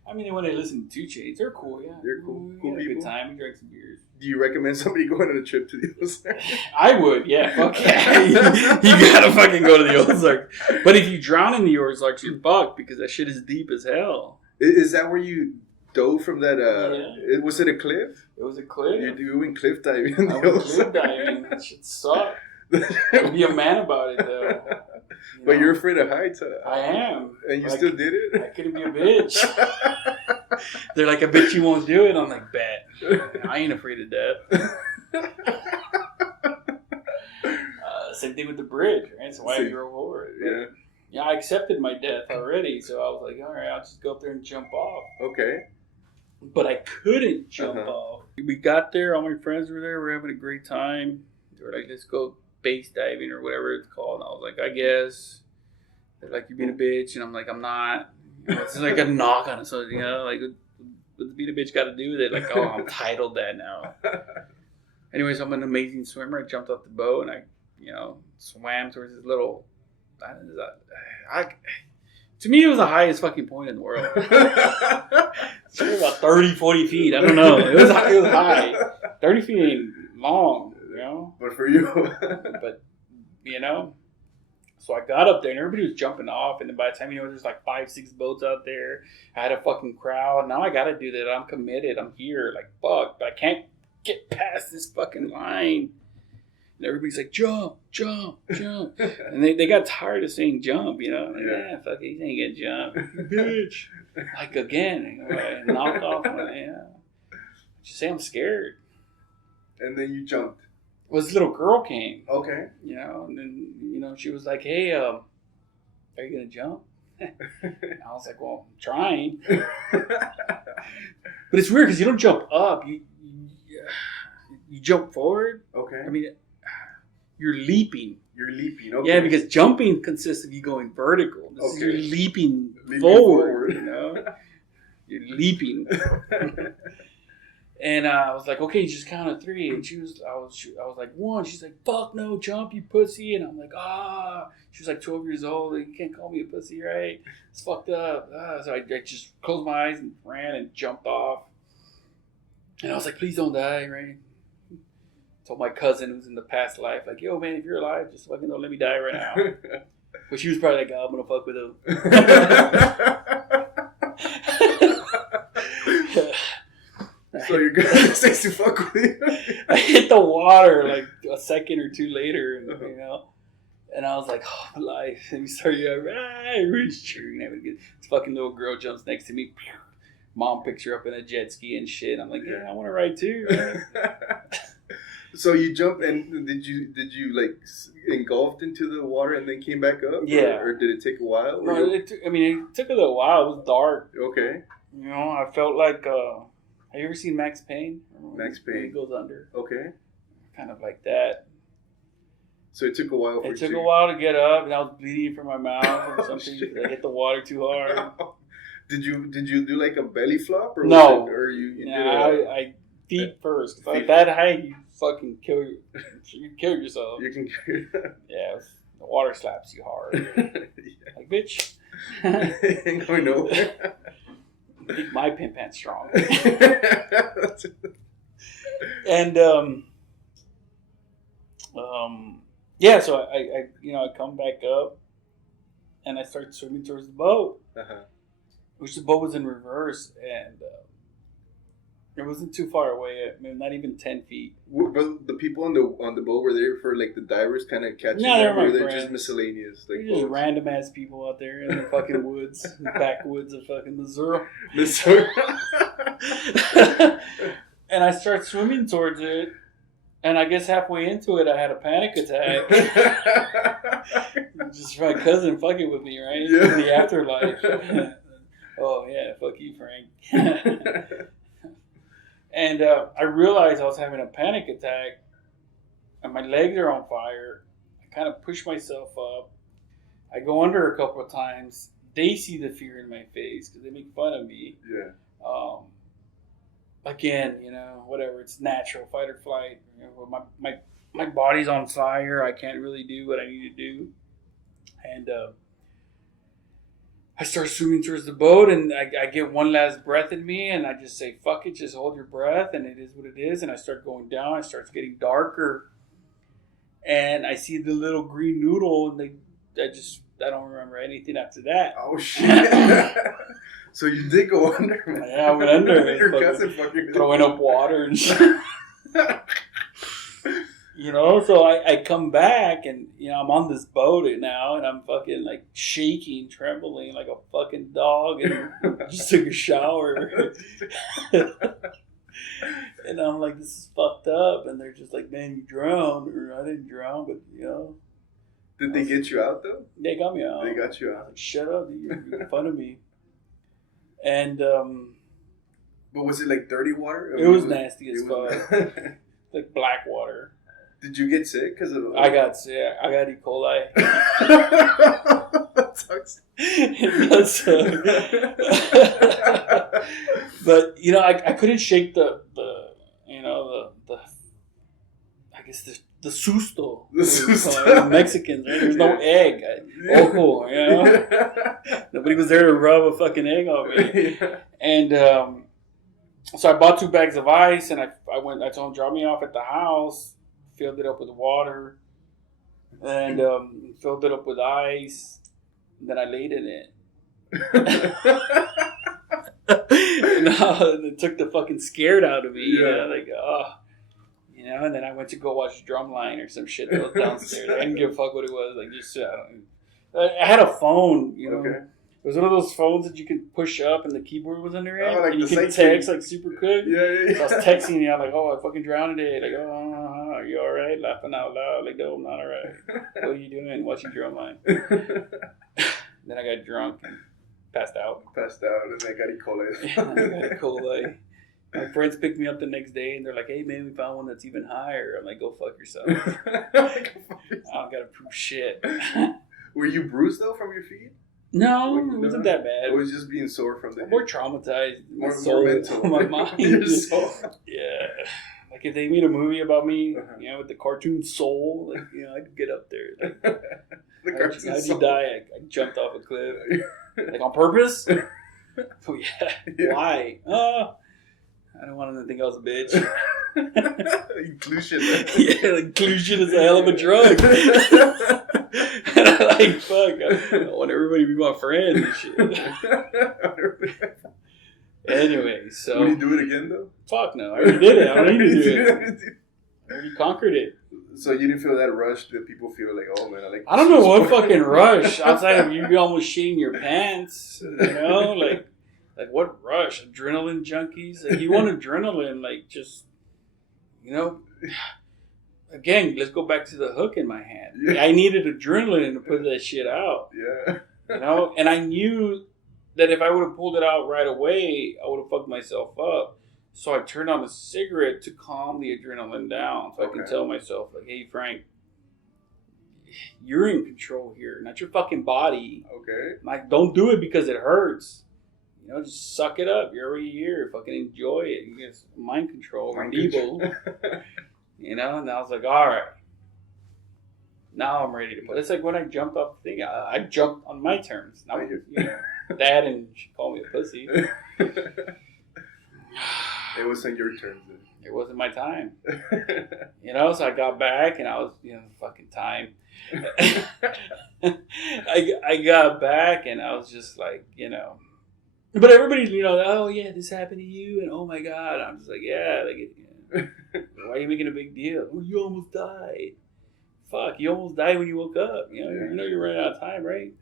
I mean, when they listen to 2 Chainz, they're cool, yeah. They're cool. We Cool had a people. good time. We drank some beers. Do you recommend somebody going on a trip to the Ozarks? I would, yeah. Fuck yeah. You gotta fucking go to the Ozarks. But if you drown in the Ozarks, you're fucked because that shit is deep as hell. Is that where you dove from that? Yeah. Was it a cliff? It was a cliff. You went cliff diving in the I went Ozarks. cliff diving. That shit sucked. I'd be a man about it, though. But you're afraid of heights. I am. And you still did it? I couldn't be a bitch. They're like, I bet you won't do it. I'm like, bet. I ain't afraid of death. Same thing with the bridge, right? That's why I drove over it. Yeah. Yeah, I accepted my death already, so I was like, all right, I'll just go up there and jump off. Okay. But I couldn't jump off. We got there, all my friends were there, we were having a great time. They were like, let's go base diving or whatever it's called. And I was like, I guess. They're like, you're being a bitch. And I'm like, I'm not. You know, it's like a knock on it. So, you know, like, what's being a bitch got to do with it? Like, oh, I'm titled that now. Anyways, I'm an amazing swimmer. I jumped off the boat and I, you know, swam towards this little... to me, it was the highest fucking point in the world. It's about 30, 40 feet. I don't know. It was high. 30 feet ain't long, you know? But for you... But, you know... So I got up there and everybody was jumping off. And then by the time, you know, there's like 5, 6 boats out there. I had a fucking crowd. Now I got to do that. I'm committed. I'm here. Like, fuck. But I can't get past this fucking line. And everybody's like, jump, jump, jump. And they got tired of saying jump, you know. I'm like, fuck it. He ain't going to jump. Bitch. Like, again. You know, I knocked off. Just say I'm scared. And then you jumped. Well, this little girl came. Okay. You know, and then, you know, she was like, hey, are you going to jump? I was like, well, I'm trying. But it's weird because you don't jump up. You jump forward. Okay. I mean, you're leaping. You're leaping. Okay. Yeah, because jumping consists of you going vertical. This is you're leaping forward. Forward. You know? You're leaping. And I was like, okay, just count to 3. And I was like, 1. She's like, fuck no, jump, you pussy. And I'm like, She was like 12 years old. You can't call me a pussy, right? It's fucked up. So I just closed my eyes and ran and jumped off. And I was like, please don't die, right? Told my cousin who's in the past life, like, yo, man, if you're alive, just fucking don't let me die right now. But she was probably like, oh, I'm going to fuck with him. So you're gonna say to fuck with you? I hit the water like a second or 2 later, and, you know, and I was like, oh, life. And we started, everybody's cheering. This fucking little girl jumps next to me. Mom picks her up in a jet ski and shit. I'm like, yeah, I want to ride too. So you jumped, and did you like engulfed into the water and then came back up? Yeah. Or did it take a while? No, it took a little while. It was dark. Okay. You know, I felt like, have you ever seen Max Payne? Max Payne. He goes under. Okay. Kind of like that. So it took a while. It took a while to get up, and I was bleeding from my mouth or something because I hit the water too hard. Did you do like a belly flop or no? Or you did I feet first. If at that height, you fucking kill yourself. You can. Yeah, the water slaps you hard. Yeah. Like, bitch. Ain't going nowhere. I think my pimp hand's strong. That's it. And yeah, so I I come back up and I start swimming towards the boat, which the boat was in reverse, and it wasn't too far away. I mean, not even 10 feet. But the people on the boat were there for like the divers kind of catching No, them, they're or my they're friends. just miscellaneous, like They're just boats? random ass people out there in the fucking woods, the backwoods of fucking Missouri. And I start swimming towards it, and I guess halfway into it, I had a panic attack. Just my cousin fucking with me, right? Yeah. In the afterlife. Oh, yeah, fuck you, Frank. And I realized I was having a panic attack, and my legs are on fire. I kind of push myself up. I go under a couple of times. They see the fear in my face because they make fun of me. Yeah. Again, whatever. It's natural, fight or flight. My body's on fire. I can't really do what I need to do. And I start swimming towards the boat, and I get one last breath in me, and I just say, fuck it, just hold your breath, and it is what it is. And I start going down. It starts getting darker. And I see the little green noodle, and I don't remember anything after that. Oh, shit. So you did go under, man. Yeah, I went under. Your cousin fucking throwing up water and shit. So I come back, and I'm on this boat now, and I'm fucking like shaking, trembling like a fucking dog, and just took a shower. And I'm like, this is fucked up, and they're just like, man, you drowned, or I didn't drown, but Did they get you out though? They got me out. They got you I was out. like, shut up, dude, you're making fun of me. And But was it like dirty water? it was nasty as fuck, like black water. Did you get sick because of? I got sick. I got E. coli. That sucks. It does suck. But I couldn't shake the I guess the susto. The susto. The Mexicans, right? There's no egg. Ojo, Nobody was there to rub a fucking egg on me. Yeah. And so I bought 2 bags of ice, and I told him, drop me off at the house, filled it up with water, and filled it up with ice, and then I laid in it. And it took the fucking scared out of me, and then I went to go watch Drumline or some shit that was downstairs. I didn't give a fuck what it was. Like, just I had a phone, Okay. It was one of those phones that you could push up and the keyboard was under it. Oh, like and you the could sight text screen. like super quick. Yeah. So I was texting you. I'm like, oh, I fucking drowned today. Like, oh, are you all right? Laughing out loud. Like, no, I'm not all right. What are you doing? Watching Drumline. Then I got drunk and passed out. And I got E. coli. I got E. coli. My friends picked me up the next day and they're like, hey, man, we found one that's even higher. I'm like, go fuck yourself. I don't got to prove shit. Were you bruised though from your feet? No, it wasn't that bad. It was just being sore from the More traumatized. more soul, mental. my mind. Your soul. Yeah. Like if they made a movie about me, Uh-huh. with the cartoon soul, like, I'd get up there. Like, The cartoon how'd soul. you die? I jumped off a cliff. Like on purpose? Oh, yeah. Why? I don't want them to think I was a bitch. Inclusion. Yeah, inclusion is a hell of a drug. And I'm like, fuck, I want everybody to be my friend and shit. Anyway, so. Would you do it again though? Fuck no, I already did it. I don't need to do it. I already conquered it. So you didn't feel that rush that people feel like, oh man, I like. I don't know what fucking rush outside of you almost shitting your pants. Like what rush? Adrenaline junkies? Like you want adrenaline? Like just, Again, let's go back to the hook in my hand. Yeah. I needed adrenaline to put that shit out. Yeah. And I knew that if I would have pulled it out right away, I would have fucked myself up. So I turned on a cigarette to calm the adrenaline down. So I can tell myself, like, hey, Frank, you're in control here, not your fucking body. Okay. Like, don't do it because it hurts. Just suck it up. You're already here. Fucking enjoy it. You get mind control or evil. And I was like, all right. Now I'm ready to put. It's like when I jumped off the thing. I jumped on my terms. Now Dad and she called me a pussy. It wasn't your turn then. It wasn't my time. So I got back and I was, fucking time. I got back and I was just like, But everybody's, oh yeah, this happened to you and oh my God. I'm just like, yeah, why are you making a big deal? Oh, you almost died. Fuck, you almost died when you woke up. You're running out of time, right?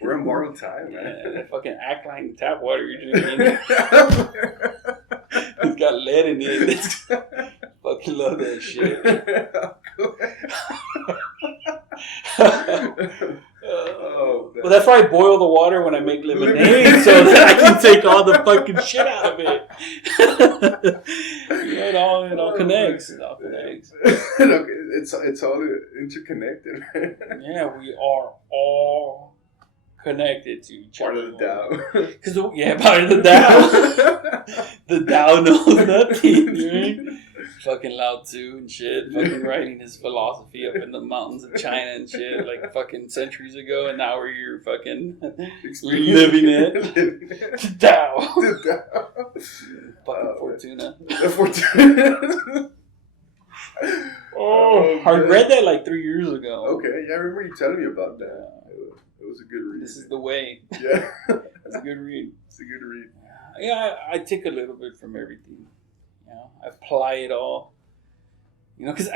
We're on borrowed time, man. Yeah, fucking alkaline tap water you're drinking. It's got lead in it. Fucking love that shit. Well, that's why I boil the water when I make lemonade so that I can take all the fucking shit out of it. It all connects. It all connects. It's all interconnected. Yeah, we are all connected to each other. Part of the Tao. Part of the Tao. The Tao knows nothing, right? Fucking Lao Tzu and shit. Fucking writing his philosophy up in the mountains of China and shit, like fucking centuries ago, and now we're here fucking living it. The Tao. The Tao. Fucking Fortuna. The Fortuna. I read that like 3 years ago. Okay, yeah, I remember you telling me about that. It was a good read. This is the way. Yeah. It's a good read. It's a good read. Yeah, I take a little bit from everything. I apply it all. Because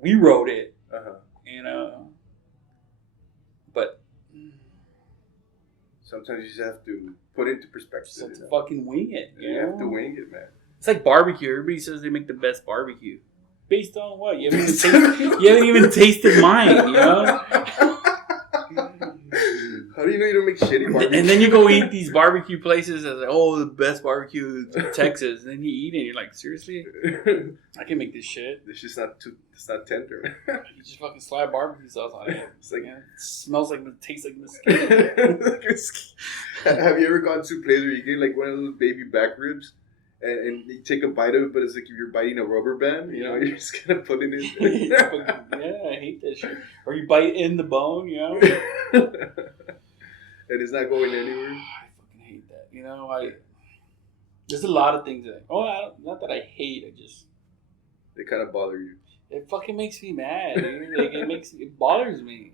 we wrote it. But sometimes you just have to put it into perspective. Just have to fucking wing it. You have to wing it, man. It's like barbecue. Everybody says they make the best barbecue. Based on what? You haven't even tasted mine, How do you know you don't make shitty barbecue? And then you go eat these barbecue places and like, the best barbecue in Texas. And then you eat it and you're like, seriously? I can make this shit. It's just not tender. You just fucking slap barbecue sauce on it. It's like, it smells like, it tastes like mesquite. Have you ever gone to a place where you get like one of those baby back ribs? And you take a bite of it, but it's like if you're biting a rubber band, you're just gonna put it in. Yeah, I hate that shit. Or you bite in the bone, And it's not going anywhere. I fucking hate that. There's a lot of things that, not that I hate, They kind of bother you. It fucking makes me mad. It bothers me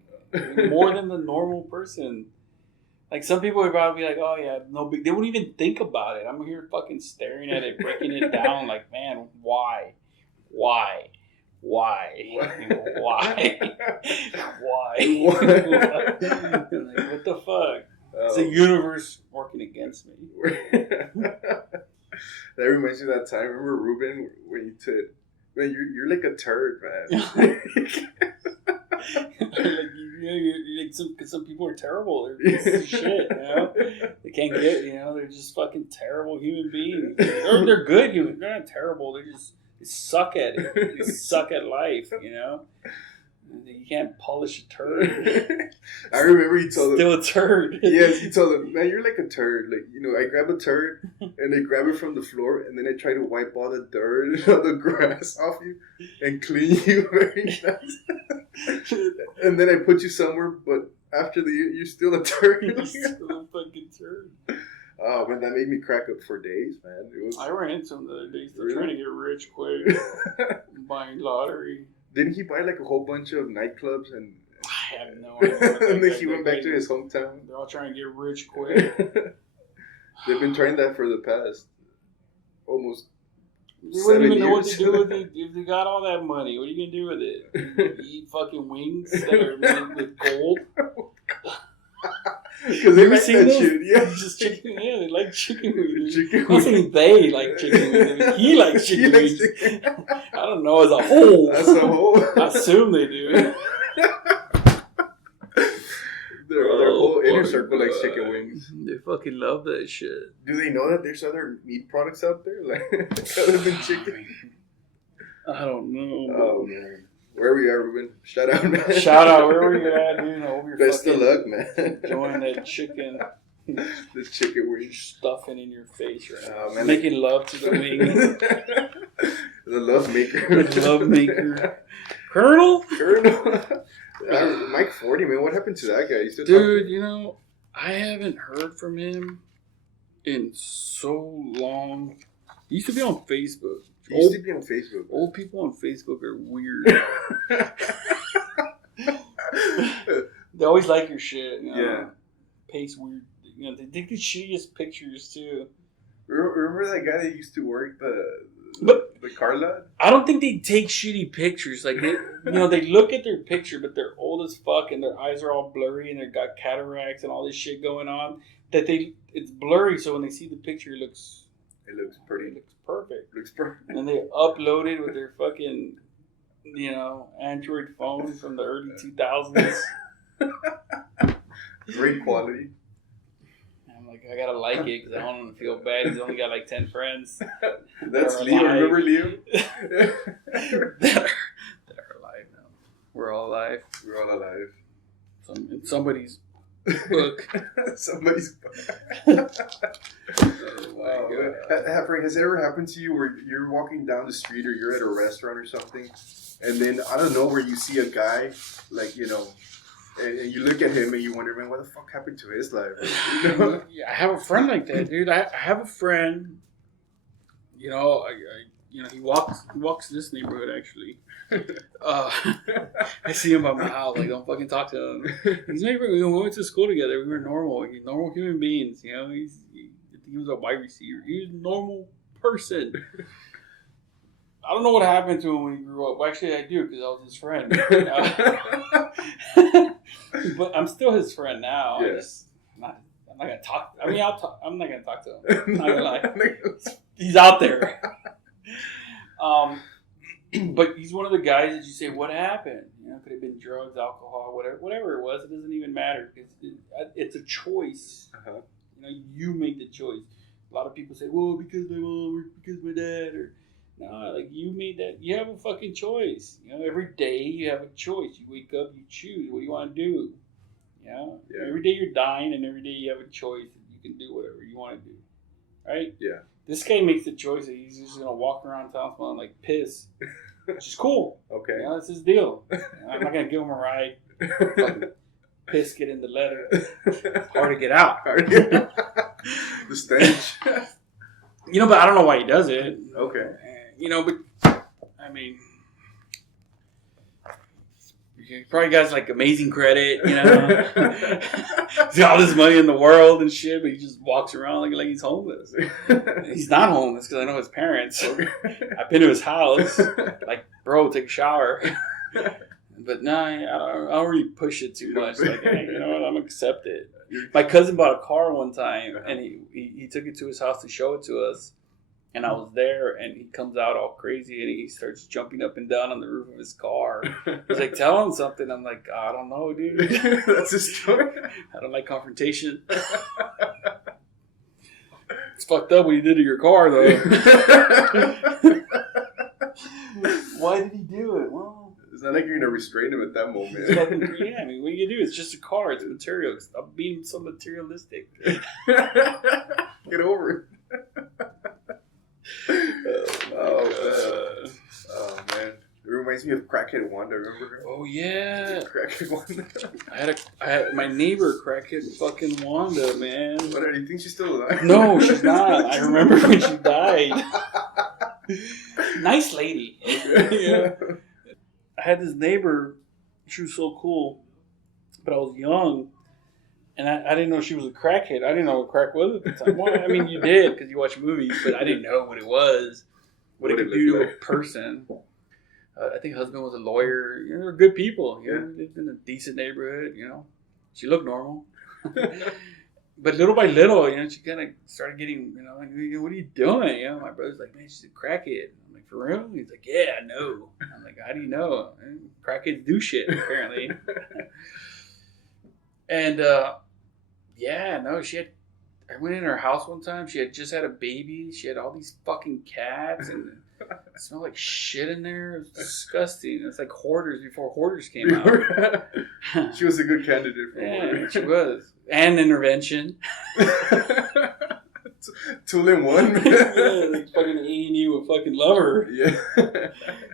more than the normal person. Like, some people would probably be like, oh, yeah, no big... They wouldn't even think about it. I'm here fucking staring at it, breaking it down. Like, man, why? Why? Like, what the fuck? It's the universe working against me. That reminds me of that time. Remember Ruben when you said, "Man, you're like a turd, man." Because some people are terrible. They're pieces of shit, They can't get, they're just fucking terrible human beings. Or they're good humans. They're not terrible. They suck at it. They suck at life, You can't polish a turd. I remember you told him. Still a turd. Yes, you told him, man, you're like a turd. Like, I grab a turd and I grab it from the floor and then I try to wipe all the dirt and all the grass off you and clean you very nice. And then I put you somewhere, but after you're still a turd. You're still a fucking turd. Oh, man, that made me crack up for days, man. I ran into him the other day. Still trying to get rich quick. Buying lottery. Didn't he buy like a whole bunch of nightclubs and? I have no idea. And then he went back to his hometown. They're all trying to get rich quick. They've been trying that for the past almost. You wouldn't even know what to do with it if they got all that money. What are you gonna do with it? You eat fucking wings that are made with gold. Because they like that those? shit, yeah. Just chicken, yeah, they like chicken wings. Chicken I'm saying they like chicken wings. I mean, he likes chicken wings. I don't know, as a whole. As a whole. I assume they do. Their whole inner circle likes chicken wings. They fucking love that shit. Do they know that there's other meat products out there? Like, other than chicken? I don't know. Oh, man. Where we are, Ruben. Shout out, man. Shout out. Where were you at, dude? Best of luck, man. Enjoying that chicken. The chicken wings. Stuffing in your face right now. Man. Making love to the wing. The love maker. The love maker. Colonel? Mike 40, man. What happened to that guy? You still Dude, you know, I haven't heard from him in so long. He used to be on Facebook. He used to be on Facebook. Old people on Facebook are weird. They always like your shit. You know? Yeah. Paste weird. You know, they take the shittiest pictures too. Remember that guy that used to work the car lot? I don't think they take shitty pictures. Like they, you know, they look at their picture, but they're old as fuck and their eyes are all blurry and they've got cataracts and all this shit going on. It's blurry, so when they see the picture, it looks pretty. It looks perfect. Looks perfect. And then they upload it with their fucking, you know, Android phone from the early 2000s. Great quality. I'm like, I gotta like it because I don't want to feel bad. He's only got like 10 friends. That's Leo. Remember Leo? that are alive now. We're all alive. We're all alive. In somebody's book. Somebody's book. Oh, Frank, has it ever happened to you where you're walking down the street or you're at a restaurant or something, and then out of nowhere you see a guy, like, you know, and you look at him and you wonder, man, what the fuck happened to his life? You know? Yeah, I have a friend like that, dude. I have a friend. You know, you know, he walks this neighborhood actually. I see him by my house. Like, don't fucking talk to him. He's neighbor. We went to school together. We were normal human beings. You know, he was a wide receiver. He was a normal person. I don't know what happened to him when he grew up. Well, actually, I do because I was his friend. But I'm still his friend now. Yeah. I'm not gonna talk. I mean, I'm not gonna talk to him. I'm not gonna lie. He's out there. But he's one of the guys that you say, what happened? You know, could have been drugs, alcohol, whatever it was. It doesn't even matter because it's a choice. Uh-huh. You know, you make the choice. A lot of people say, well, because my mom or because my dad or no, like you made that. You have a fucking choice. You know, every day you have a choice. You wake up, you choose what you want to do. You know, every day you're dying, and every day you have a choice. And you can do whatever you want to do. Right? Yeah. This guy makes the choice that he's just gonna walk around town smelling like piss, which is cool. Okay. You know, that's his deal. I'm not gonna give him a ride. Fucking piss get in the leather. It's hard to get out. The stench. You know, but I don't know why he does it. Okay. You know, but I mean, he probably got like amazing credit. You know, he's got all this money in the world and shit, but he just walks around like he's homeless. He's not homeless because I know his parents. I've been to his house. Like, bro, take a shower. But no, I don't really push it too much. Like, hey, you know what? I'm gonna accept it. My cousin bought a car one time, and he took it to his house to show it to us. And I was there, and he comes out all crazy, and he starts jumping up and down on the roof of his car. He's like, tell him something. I'm like, I don't know, dude. That's his story. I don't like confrontation. It's fucked up what you did to your car, though. Why did he do it? Well, it's not like you're going to restrain him at that moment. It's fucking, yeah, I mean, what do you do? It's just a car. It's material. Stop being so materialistic. Get over it. Oh man, it reminds me of Crackhead Wanda. Remember her? Oh yeah, Crackhead Wanda. I had my neighbor Crackhead fucking Wanda, man. What? Do you think she's still alive? No, she's not. I remember when she died. Nice lady. Okay. Yeah. I had this neighbor. She was so cool, but I was young. And I didn't know she was a crackhead. I didn't know what crack was at the time. Well, I mean, you did because you watch movies, but I didn't know what it was, what it could do to a person. I think her husband was a lawyer. You know, they were good people. You know, lived in a decent neighborhood. You know, she looked normal. But little by little, you know, she kind of started getting, you know, like, what are you doing? You know, my brother's like, man, she's a crackhead. I'm like, for real? He's like, yeah, I know. I'm like, how do you know? Crackheads do shit, apparently. And, yeah, no, I went in her house one time. She had just had a baby. She had all these fucking cats, and it smelled like shit in there. It was disgusting. It's like Hoarders before Hoarders came out. She was a good candidate for yeah, Hoarders. she was. And Intervention. Two in one. Yeah, like fucking A&E with fucking Lover. Yeah.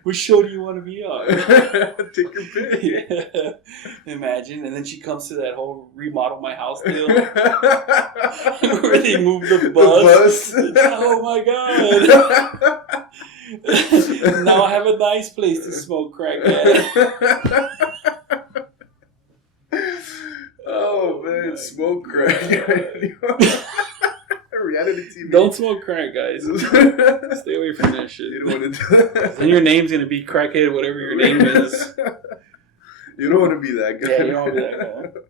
Which show do you want to be on? Take your pick. Yeah. Imagine. And then she comes to that whole remodel my house deal. Where they move the bus. Oh my god. Now I have a nice place to smoke crack at. Oh man, smoke crack. Reality TV. Don't smoke crack, guys. Stay away from that shit. You don't want to do that. Then your name's gonna be crackhead, whatever your name is. You don't want to be that guy. Yeah, you don't want to be that guy.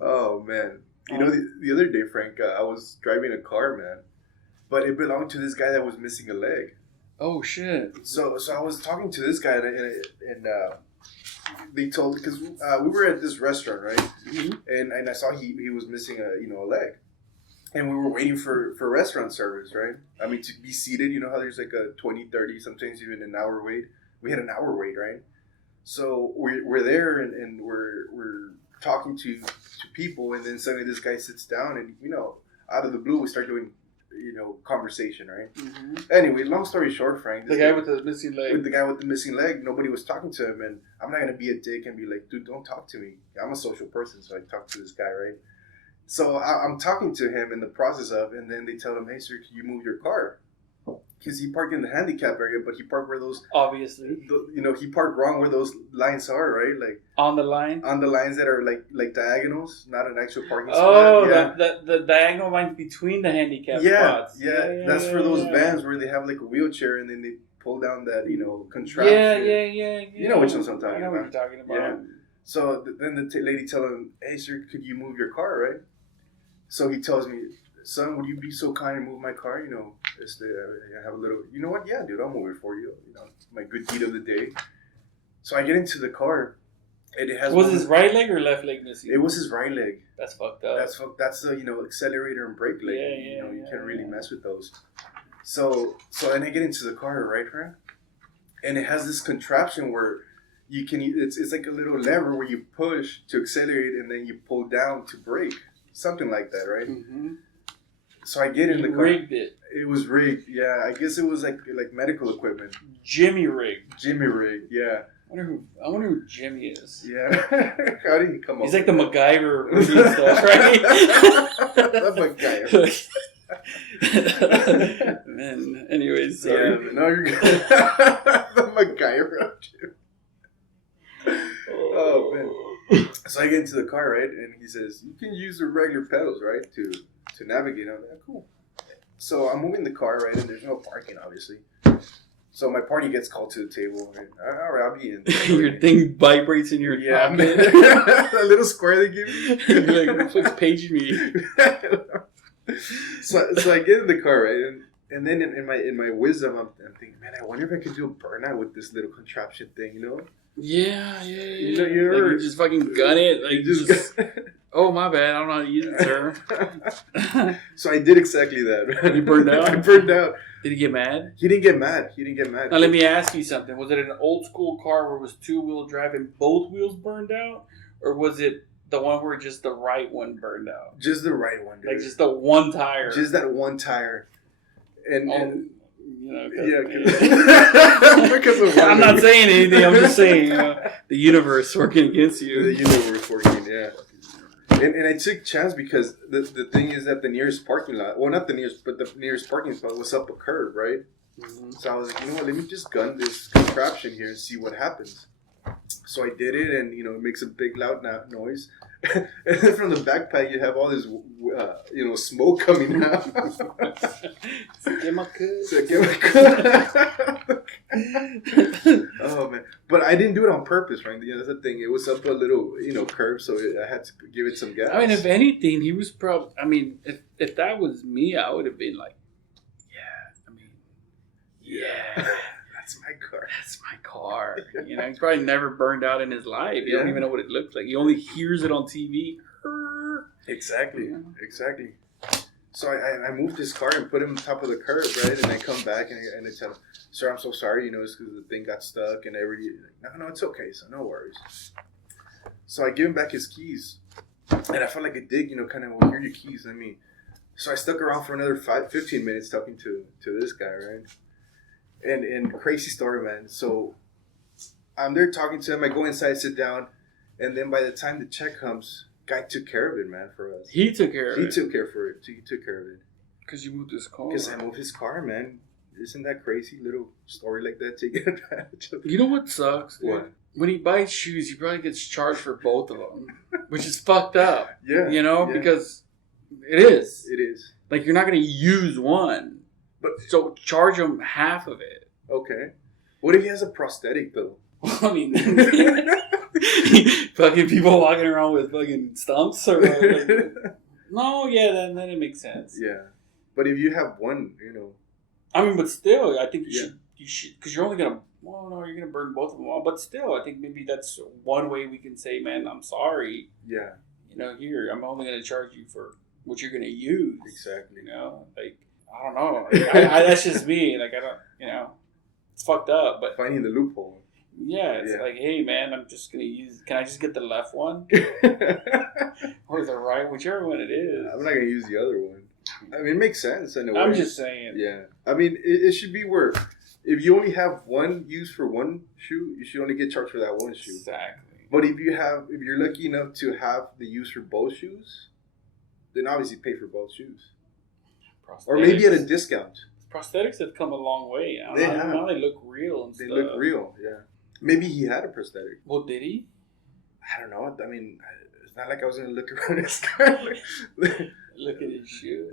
Oh man. You know, the other day, Frank, I was driving a car, man, but it belonged to this guy that was missing a leg. Oh shit. So I was talking to this guy, and they told, because we were at this restaurant, right? Mm-hmm. And I saw he was missing a leg, and we were waiting for restaurant service, right? I mean, to be seated, you know how there's like a 20, 30, sometimes even an hour wait. We had an hour wait, right? So we're there, and we're talking to people, and then suddenly this guy sits down, and out of the blue we start doing conversation, right? Mm-hmm. Anyway, long story short, Frank, the guy with the missing leg. With the guy with the missing leg, nobody was talking to him, and I'm not gonna be a dick and be like, dude, don't talk to me. I'm a social person, so I talk to this guy, right? So I'm talking to him in the process of, and then they tell him, hey, sir, can you move your car? Because he parked in the handicap area, but he parked where those... Obviously. He parked wrong where those lines are, right? Like on the line? On the lines that are like diagonals, not an actual parking spot. Oh, yeah. the diagonal lines between the handicap spots. Yeah. That's for those vans where they have like a wheelchair and then they pull down that, contraption. Yeah. You know which ones I'm talking about. I know what you're talking about. Yeah. So then the lady tell him, hey, sir, could you move your car, right? So he tells me, son, would you be so kind and move my car? I have a little, you know what? Yeah, dude, I'll move it for you. My good deed of the day. So I get into the car, and it has. Was his right leg or left leg missing? It was his right leg. That's fucked up. That's the accelerator and brake leg. You can't really mess with those. So then I get into the car, right, Frank? And it has this contraption where you can. It's like a little lever where you push to accelerate, and then you pull down to brake. Something like that, right? Mm-hmm. So I get in the car. Rigged it. It was rigged, yeah. I guess it was like medical equipment. Jimmy rigged, yeah. I wonder who Jimmy is. Yeah. How did he come up? He's like the MacGyver rigging stuff, right? The MacGyver. Man, anyways, sorry. Yeah, no, you're good. The MacGyver. Oh man. So I get into the car, right, and he says, "You can use the regular pedals, right, to navigate." I'm like, cool. So I'm moving the car, right, and there's no parking, obviously. So my party gets called to the table, and all right, I'll be in. Your thing vibrates in your pocket. A little square they give you. You're like, who's paging me? So I get in the car, right, and then in my wisdom, I'm thinking, man, I wonder if I could do a burnout with this little contraption thing, Yeah. You just fucking gun it. Like, just oh, my bad. I don't know how to use it, sir. So I did exactly that. You burned out? I burned out. Did he get mad? He didn't get mad. Now, let me ask you something. Was it an old school car where it was two-wheel drive and both wheels burned out? Or was it the one where just the right one burned out? Just the right one, dude. Like just the one tire? Just that one tire. And because of I'm not saying anything. I'm just saying the universe working against you. The universe working, yeah. And I took chance because the thing is that the nearest parking lot, well, not the nearest, but the nearest parking spot was up a curb, right? Mm-hmm. So I was like, you know what? Let me just gun this contraption here and see what happens. So I did it, and it makes a big loud noise. And then from the backpack, you have all this, smoke coming out. Oh man! But I didn't do it on purpose, right? That's the thing. It was up a little, curve, so I had to give it some gas. I mean, if anything, he was probably. I mean, if that was me, I would have been like, yeah. That's my car. That's my car. He's probably never burned out in his life. You don't even know what it looks like. He only hears it on TV. Exactly. So I moved his car and put him on top of the curb, right? And I come back and I tell him, sir, I'm so sorry. It's because the thing got stuck and everything. No, it's okay. So no worries. So I give him back his keys. And I felt like a dig, kind of, well, here are your keys. So I stuck around for another 15 minutes talking to this guy, right? And crazy story, man. So I'm there talking to him. I go inside, sit down, and then by the time the check comes, guy took care of it, man, for us. He took care of it. He took care for it. He took care of it. Because you moved his car. Because I moved his car, man. Isn't that crazy? Little story like that, taking advantage of. You know what sucks? Dude? What? When he buys shoes, he probably gets charged for both of them, which is fucked up. Yeah. You know, yeah. because it is. It is. Like, you're not going to use one. But so charge him half of it. Okay. What if he has a prosthetic, though? I mean, fucking people walking around with fucking stumps or like, no, yeah, then it makes sense. Yeah. But if you have one, you know. I mean, but still, I think you should, because you're only going to, well, no, you're going to burn both of them off. But still, I think maybe that's one way we can say, man, I'm sorry. Yeah. You know, here, I'm only going to charge you for what you're going to use. Exactly. You know, like, I don't know. That's just me. Like, I don't, you know, it's fucked up. But finding the loophole. Yeah, it's like, hey, man, I'm just going to use, can I just get the left one? Or the right, whichever one it is. I'm not going to use the other one. I mean, it makes sense in a way. I'm just saying. Yeah. I mean, it should be where if you only have one use for one shoe, you should only get charged for that one shoe. Exactly. But if you're lucky enough to have the use for both shoes, then obviously pay for both shoes. Or maybe at a discount. Prosthetics have come a long way. Now they look real and stuff. They look real, yeah. Maybe he had a prosthetic. Well, did he? I don't know. I mean, it's not like I was going to look around his car. Look at his shoe.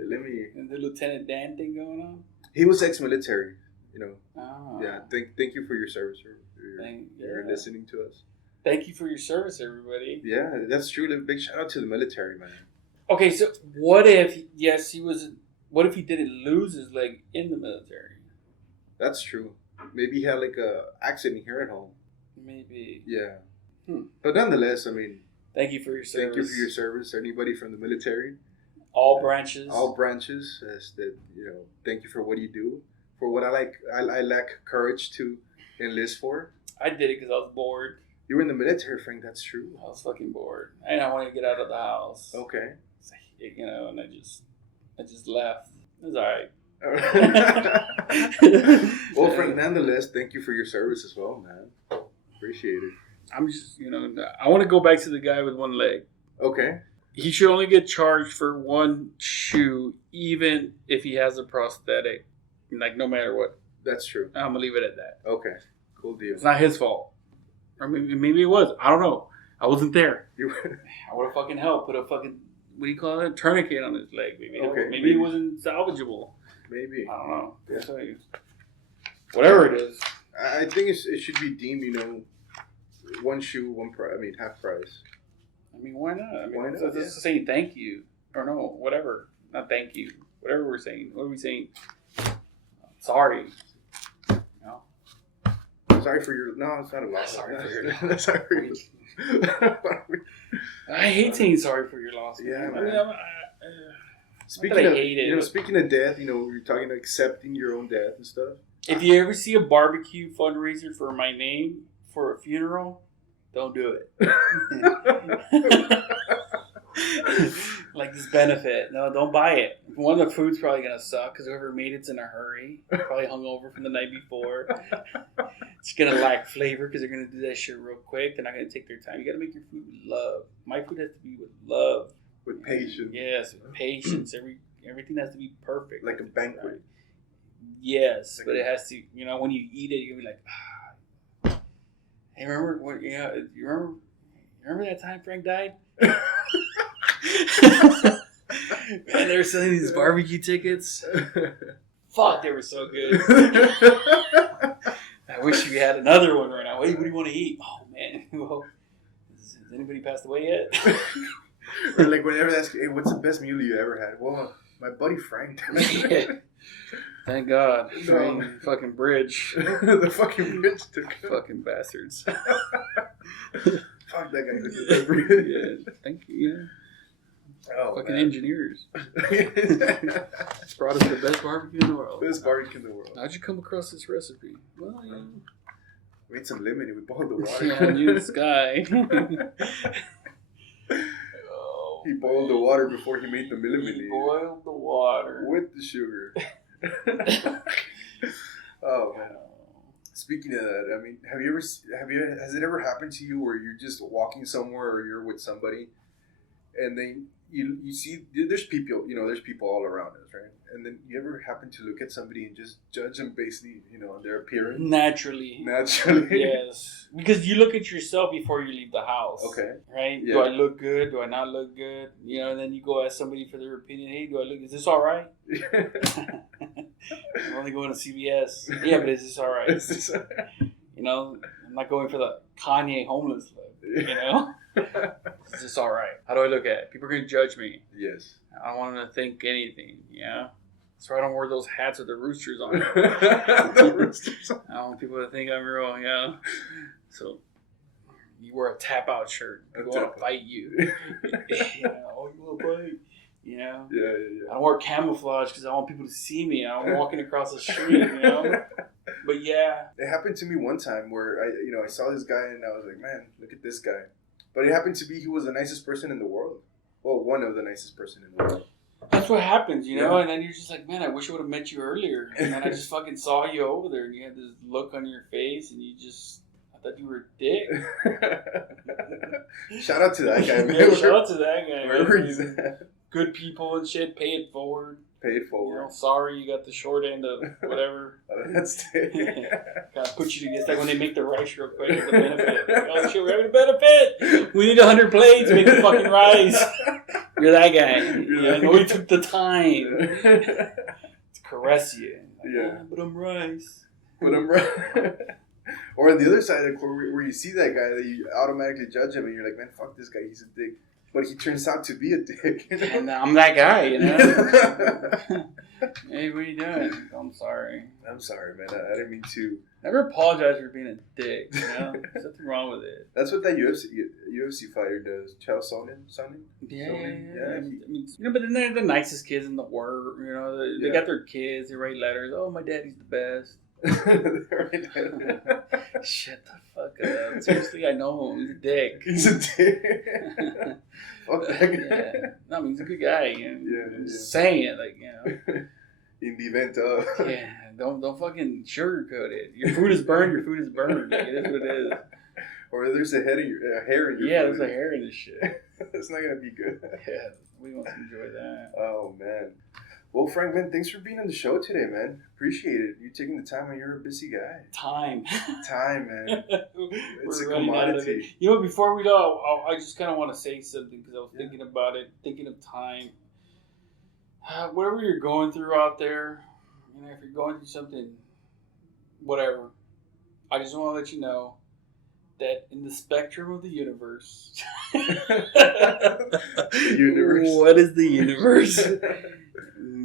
And the Lieutenant Dan thing going on? He was ex-military, you know. Oh. Yeah, thank you for your service. You're listening to us. Thank you for your service, everybody. Yeah, that's true. Big shout out to the military, man. Okay, so what if, what if he didn't lose his leg in the military? That's true. Maybe he had like a accident here at home. Maybe. Yeah. But nonetheless, I mean. Thank you for your service. Thank you for your service. Anybody from the military. All branches. All branches. Thank you for what you do. For what I lack courage to enlist for. I did it because I was bored. You were in the military, Frank. That's true. I was fucking bored. And I wanted to get out of the house. Okay. You know, and I just left. It was alright. Well, Frank, nonetheless, thank you for your service as well, man. Appreciate it. I'm just, I want to go back to the guy with one leg. Okay. He should only get charged for one shoe, even if he has a prosthetic. Like, no matter what. That's true. I'm going to leave it at that. Okay. Cool deal. It's not his fault. Or maybe it was. I don't know. I wasn't there. I would have fucking helped. Put a fucking, what do you call it? Tourniquet on his leg. Maybe it wasn't salvageable. Maybe. I don't know. Yeah. Whatever it is. I think it should be deemed, one shoe, half price. I mean, why not? I mean, why not? It's saying thank you. Or no, whatever. Not thank you. Whatever we're saying. What are we saying? Sorry. No. Sorry for your... No, it's not a loss. Sorry for your loss. Sorry for your... I hate saying sorry for your loss. Yeah, man. man. Speaking of death, you're talking about accepting your own death and stuff. If you ever see a barbecue fundraiser for my name for a funeral, don't do it. Like this benefit. No, don't buy it. One, the food's probably going to suck because whoever made it's in a hurry. Probably hungover from the night before. It's going to lack flavor because they're going to do that shit real quick. They're not going to take their time. You got to make your food with love. My food has to be with love. With patience. Yes, with patience. Everything has to be perfect. Like a banquet. Right? Yes, but it has to, when you eat it, you'll be like, ah. Hey, remember what, you remember that time Frank died? Man, they were selling these barbecue tickets. Fuck, they were so good. I wish we had another one right now. Hey, what do you want to eat? Oh, man. Well, has anybody passed away yet? Or like whenever that's, hey, what's the best meal you ever had? Well, my buddy Frank. Thank God. Fucking bridge. The fucking bridge took it. Fucking bastards. Fuck that guy. Yeah, thank you. Oh, fucking man. Engineers. Brought us the best barbecue in the world. Best barbecue in the world. How'd you come across this recipe? Well, we made some lemon. We boiled the water. Yeah, I knew this guy. Oh He boiled the water before he made the millimeter. He boiled the water. With the sugar. Oh, man. Speaking of that, I mean, has it ever happened to you where you're just walking somewhere or you're with somebody and then you see there's people all around us, right? And then you ever happen to look at somebody and just judge them basically, on their appearance? Naturally. Yes. Because you look at yourself before you leave the house. Okay. Right? Yeah. Do I look good? Do I not look good? And then you go ask somebody for their opinion. Hey, is this all right? I'm only going to CVS. Yeah, but is this all right? I'm not going for the Kanye homeless look, Is this all right? How do I look at it? People are going to judge me. Yes. I don't want them to think anything, That's why I don't wear those hats with the roosters on it. The roosters. I don't want people to think I'm real, So, you wear a tap-out shirt. People want to fight you. Oh, you want to fight? Yeah. I don't wear camouflage because I want people to see me. I'm walking across the street, But yeah. It happened to me one time where I saw this guy and I was like, man, look at this guy. But it happened to be he was the nicest person in the world. Well, one of the nicest person in the world. That's what happens, And then you're just like, man, I wish I would have met you earlier. And then I just fucking saw you over there and you had this look on your face and I thought you were a dick. Shout out to that guy, man. Yeah, shout out to that guy. Wherever he's at. Good people and shit, pay it forward. Pay it forward. Sorry you got the short end of whatever. That's Gotta put you together. It's like when they make the rice real quick with the benefit. Oh shit, we're having a benefit. We need 100 plates to make the fucking rice. You're that guy. No, he took the time to caress you. But I'm rice. Or on the other side of the court, where you see that guy, that you automatically judge him, and you're like, man, fuck this guy, he's a dick. But he turns out to be a dick. And I'm that guy, Hey, what are you doing? I'm sorry. I'm sorry, man. I didn't mean to. Never apologize for being a dick. There's nothing wrong with it. That's what that UFC fighter does. Chael Sonnen? Yeah. I mean, but then they're the nicest kids in the world. They got their kids. They write letters. Oh, my daddy's the best. Shut the fuck up. Seriously, I know him. He's a dick. He's a dick. Fuck that guy. No, I mean, he's a good guy. Just saying it, In the event of. Yeah, don't fucking sugarcoat it. Your food is burned. Your food is burned. It is what it is. Or there's a hair in your food. There's a hair in this shit. That's not gonna be good. Yeah, we want to enjoy that. Oh man. Well, Frank, man, thanks for being on the show today, man. Appreciate it. You taking the time, and you're a busy guy. Time, man. It's a commodity. Before we go, I just kind of want to say something because I was thinking about it, thinking of time. Whatever you're going through out there, if you're going through something, whatever, I just want to let you know that in the spectrum of the universe, what is the universe?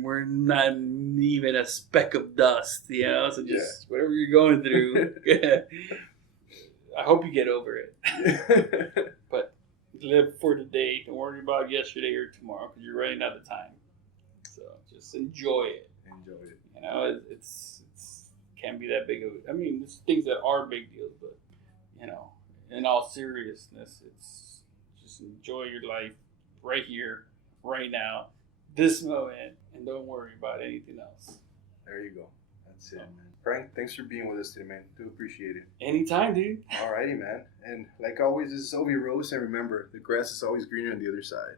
We're not even a speck of dust, so just whatever you're going through, I hope you get over it. But live for today. Don't worry about yesterday or tomorrow because you're running out of time. So just enjoy it. It's can't be that big of. I mean, there's things that are big deals, but in all seriousness, it's just enjoy your life right here, right now, this moment, and don't worry about anything else. There you go. That's it, man. Frank, thanks for being with us today, man. Do appreciate it. Anytime, dude. Alrighty, man. And like always, this is Ovi Rose, and remember, the grass is always greener on the other side.